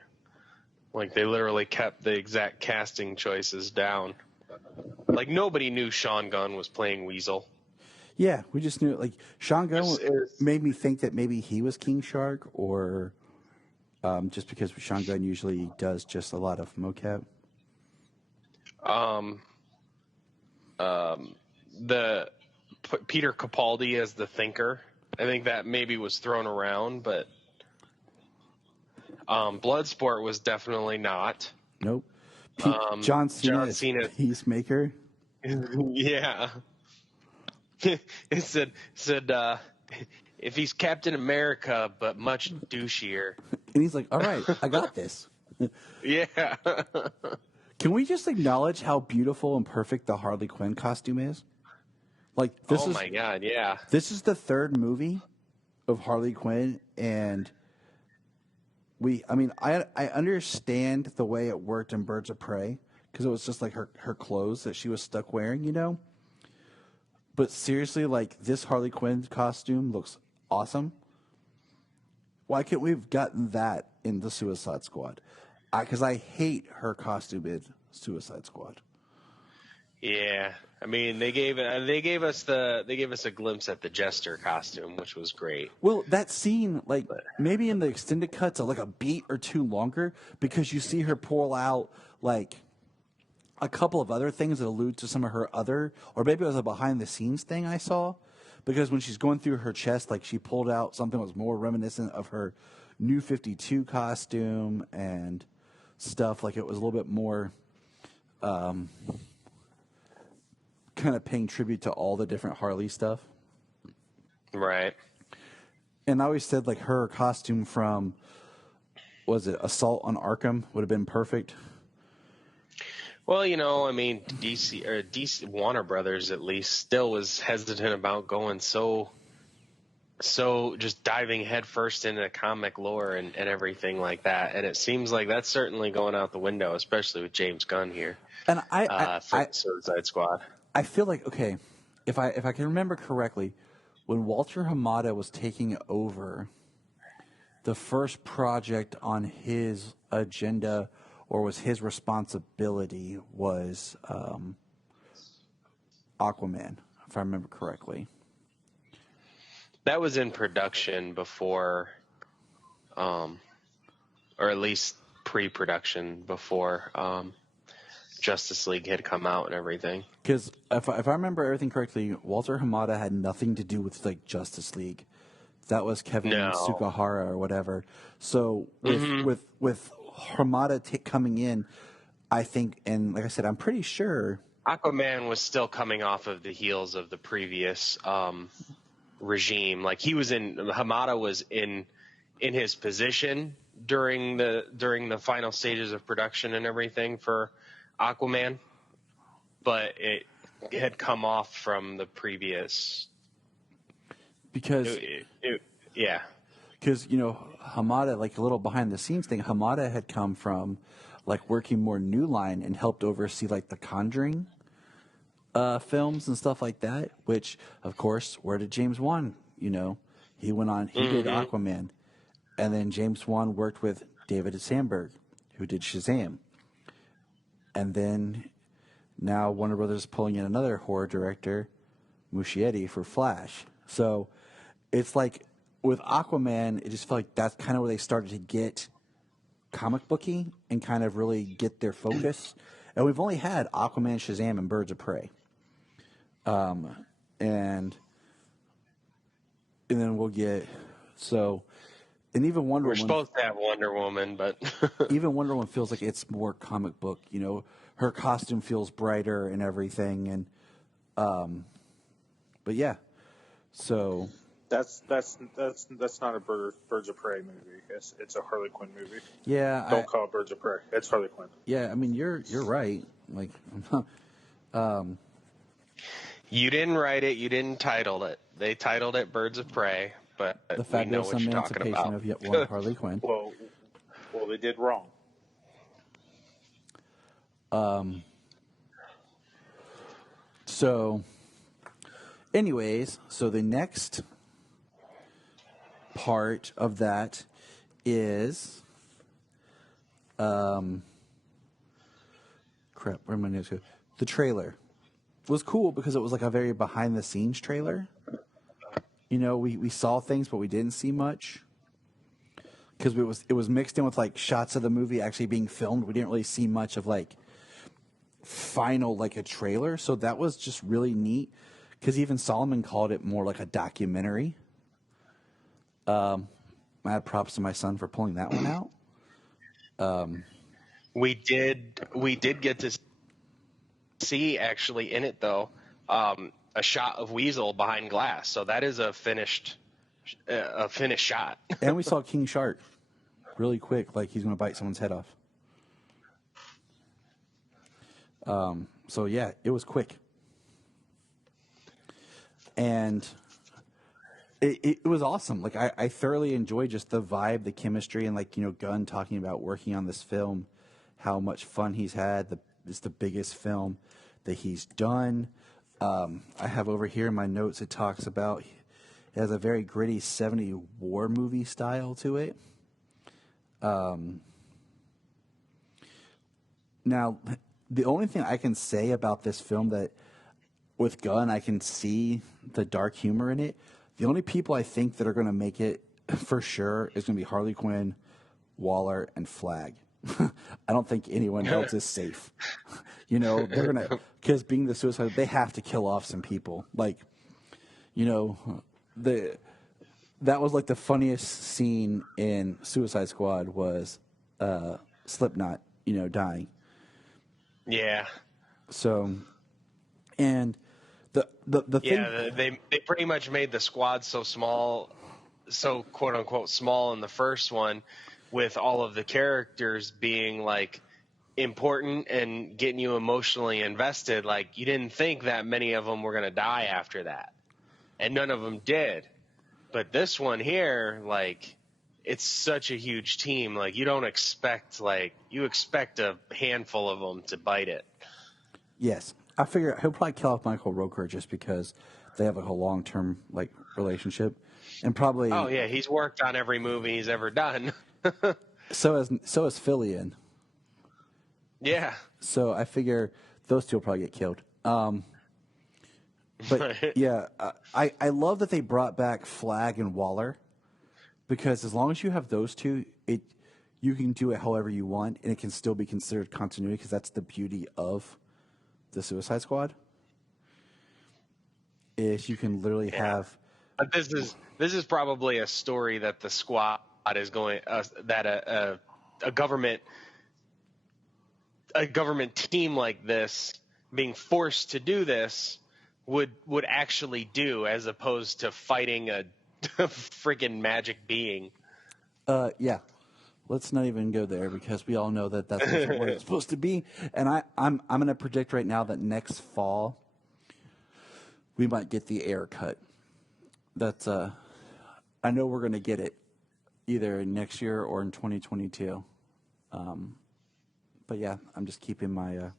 Like, they literally kept the exact casting choices down. Like, nobody knew Sean Gunn was playing Weasel. Yeah, we just knew, like, Sean Gunn made me think that maybe he was King Shark, or just because Sean Gunn usually does just a lot of mocap. The Peter Capaldi as the Thinker, I think that maybe was thrown around, but Bloodsport was definitely not. Nope. John Cena, Peacemaker. Yeah. It said if he's Captain America but much douchier. And he's like, all right, I got this. Yeah. Can we just acknowledge how beautiful and perfect the Harley Quinn costume is? Like, my God, yeah. This is the third movie of Harley Quinn, and I understand the way it worked in Birds of Prey, because it was just like her clothes that she was stuck wearing, But seriously, like, this Harley Quinn costume looks awesome. Why can't we have gotten that in the Suicide Squad? Because I hate her costume in Suicide Squad. Yeah, I mean, they gave us a glimpse at the Jester costume, which was great. Well, that scene, like, maybe in the extended cuts, like a beat or two longer, because you see her pull out like a couple of other things that allude to some of her other, or maybe it was a behind the scenes thing I saw, because when she's going through her chest, like, she pulled out something that was more reminiscent of her New 52 costume and stuff. Like, it was a little bit more kind of paying tribute to all the different Harley stuff. Right. And I always said, like, her costume from, was it Assault on Arkham, would have been perfect. Well, I mean, DC Warner Brothers at least still was hesitant about going so just diving headfirst into comic lore and everything like that. And it seems like that's certainly going out the window, especially with James Gunn here. And for Suicide Squad. I feel like, okay, if I can remember correctly, when Walter Hamada was taking over, the first project on his agenda or was his responsibility was Aquaman, if I remember correctly. That was in production before, or at least pre-production before Justice League had come out and everything. Because if I remember everything correctly, Walter Hamada had nothing to do with like Justice League. That was Kevin Tsukahara or whatever. So with Hamada coming in, I think, and like I said, I'm pretty sure Aquaman was still coming off of the heels of the previous regime. Like Hamada was in his position during the final stages of production and everything for Aquaman, but it had come off from the previous. Because Hamada, like a little behind the scenes thing, Hamada had come from like working more New Line and helped oversee like the Conjuring films and stuff like that, which of course, where did James Wan, he went on, he did Aquaman, and then James Wan worked with David Sandberg, who did Shazam, and then now Warner Brothers is pulling in another horror director, Muschietti, for Flash. So it's like with Aquaman, it just felt like that's kind of where they started to get comic booky and kind of really get their focus. And we've only had Aquaman, Shazam, and Birds of Prey. And then we'll get and even Wonder Woman. We're supposed to have Wonder Woman, but even Wonder Woman feels like it's more comic book. Her costume feels brighter and everything, and but yeah, so that's not a Birds of Prey movie. It's a Harley Quinn movie. Yeah, don't call it Birds of Prey. It's Harley Quinn. Yeah, I mean you're right. Like, you didn't write it. You didn't title it. They titled it Birds of Prey, but the fabulous emancipation of yet one Harley Quinn. Well, they did wrong. So, anyways, the next part of that is, crap, where am I going to go? The trailer was cool because it was like a very behind the scenes trailer. We saw things, but we didn't see much because it was mixed in with like shots of the movie actually being filmed. We didn't really see much of like final like a trailer, so that was just really neat because even Solomon called it more like a documentary. I had props to my son for pulling that one out. We did get to see actually in it though a shot of Weasel behind glass, so that is a finished shot. And we saw King Shark really quick, like he's going to bite someone's head off. So yeah, it was quick, and it was awesome. Like I thoroughly enjoyed just the vibe, the chemistry, and like Gunn talking about working on this film, how much fun he's had. It's the biggest film that he's done. I have over here in my notes, it talks about it has a very gritty 70s war movie style to it. Now, the only thing I can say about this film that with Gunn, I can see the dark humor in it. The only people I think that are going to make it for sure is going to be Harley Quinn, Waller, and Flag. I don't think anyone else is safe. They're going to, because being the Suicide, they have to kill off some people. Like, that was like the funniest scene in Suicide Squad was Slipknot, dying. Yeah. So, and the thing, they pretty much made the squad so small, so quote unquote small in the first one, with all of the characters being like important and getting you emotionally invested. Like you didn't think that many of them were going to die after that, and none of them did. But this one here, like, it's such a huge team. Like you don't expect, like you expect a handful of them to bite it. Yes, I figure he'll probably kill off Michael Rooker just because they have like a long-term like relationship, and probably. Oh yeah, he's worked on every movie he's ever done. So is Fillion. Yeah. So I figure those two will probably get killed. But yeah, I love that they brought back Flag and Waller, because as long as you have those two, you can do it however you want, and it can still be considered continuity, because that's the beauty of the Suicide Squad. Is you can literally have. But this is probably a story that the squad is going that a government team like this being forced to do this would actually do, as opposed to fighting a friggin' magic being. Yeah. Let's not even go there, because we all know that that's what it's supposed to be. And I'm going to predict right now that next fall we might get the air cut. That's I know we're going to get it either next year or in 2022. But yeah, I'm just keeping that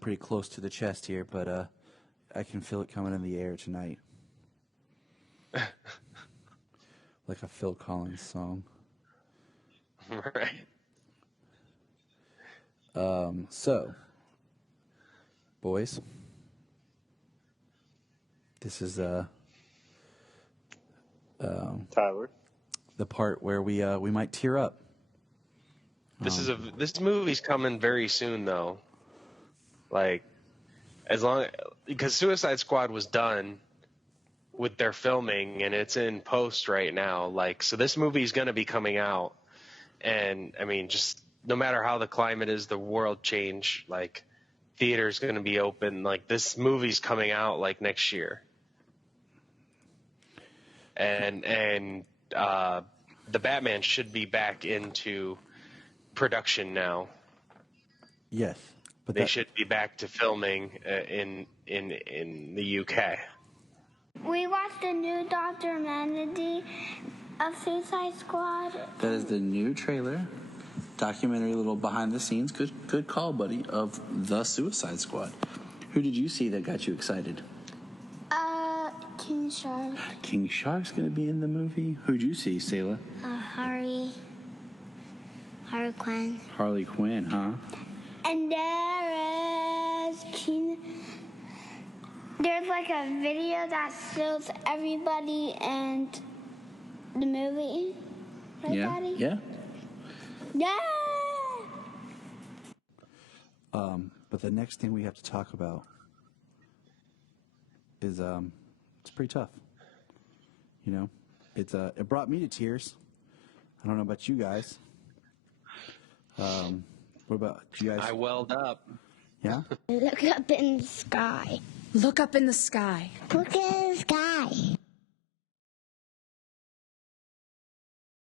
pretty close to the chest here, but I can feel it coming in the air tonight. Like a Phil Collins song. Right. So, boys, this is Tyler, the part where we might tear up. This movie's coming very soon, though. Like, because Suicide Squad was done with their filming and it's in post right now. Like, so this movie's going to be coming out, and I mean, just no matter how the climate is, the world change. Like, theater's going to be open. Like, this movie's coming out like next year, and the Batman should be back into production now. Yes, but they should be back to filming in the UK. We watched a new documentary of Suicide Squad. That is the new trailer, documentary, little behind the scenes. Good call, buddy. Of the Suicide Squad. Who did you see that got you excited? King Shark. King Shark's gonna be in the movie. Who'd you see, Sayla? Harley Quinn. Harley Quinn, huh? And there's like a video that shows everybody and the movie. Right, yeah. Daddy? Yeah. Yeah. But the next thing we have to talk about is it's pretty tough. You know, it brought me to tears. I don't know about you guys. What about you guys? I welled up. Yeah? Look up in the sky. Look up in the sky. Look at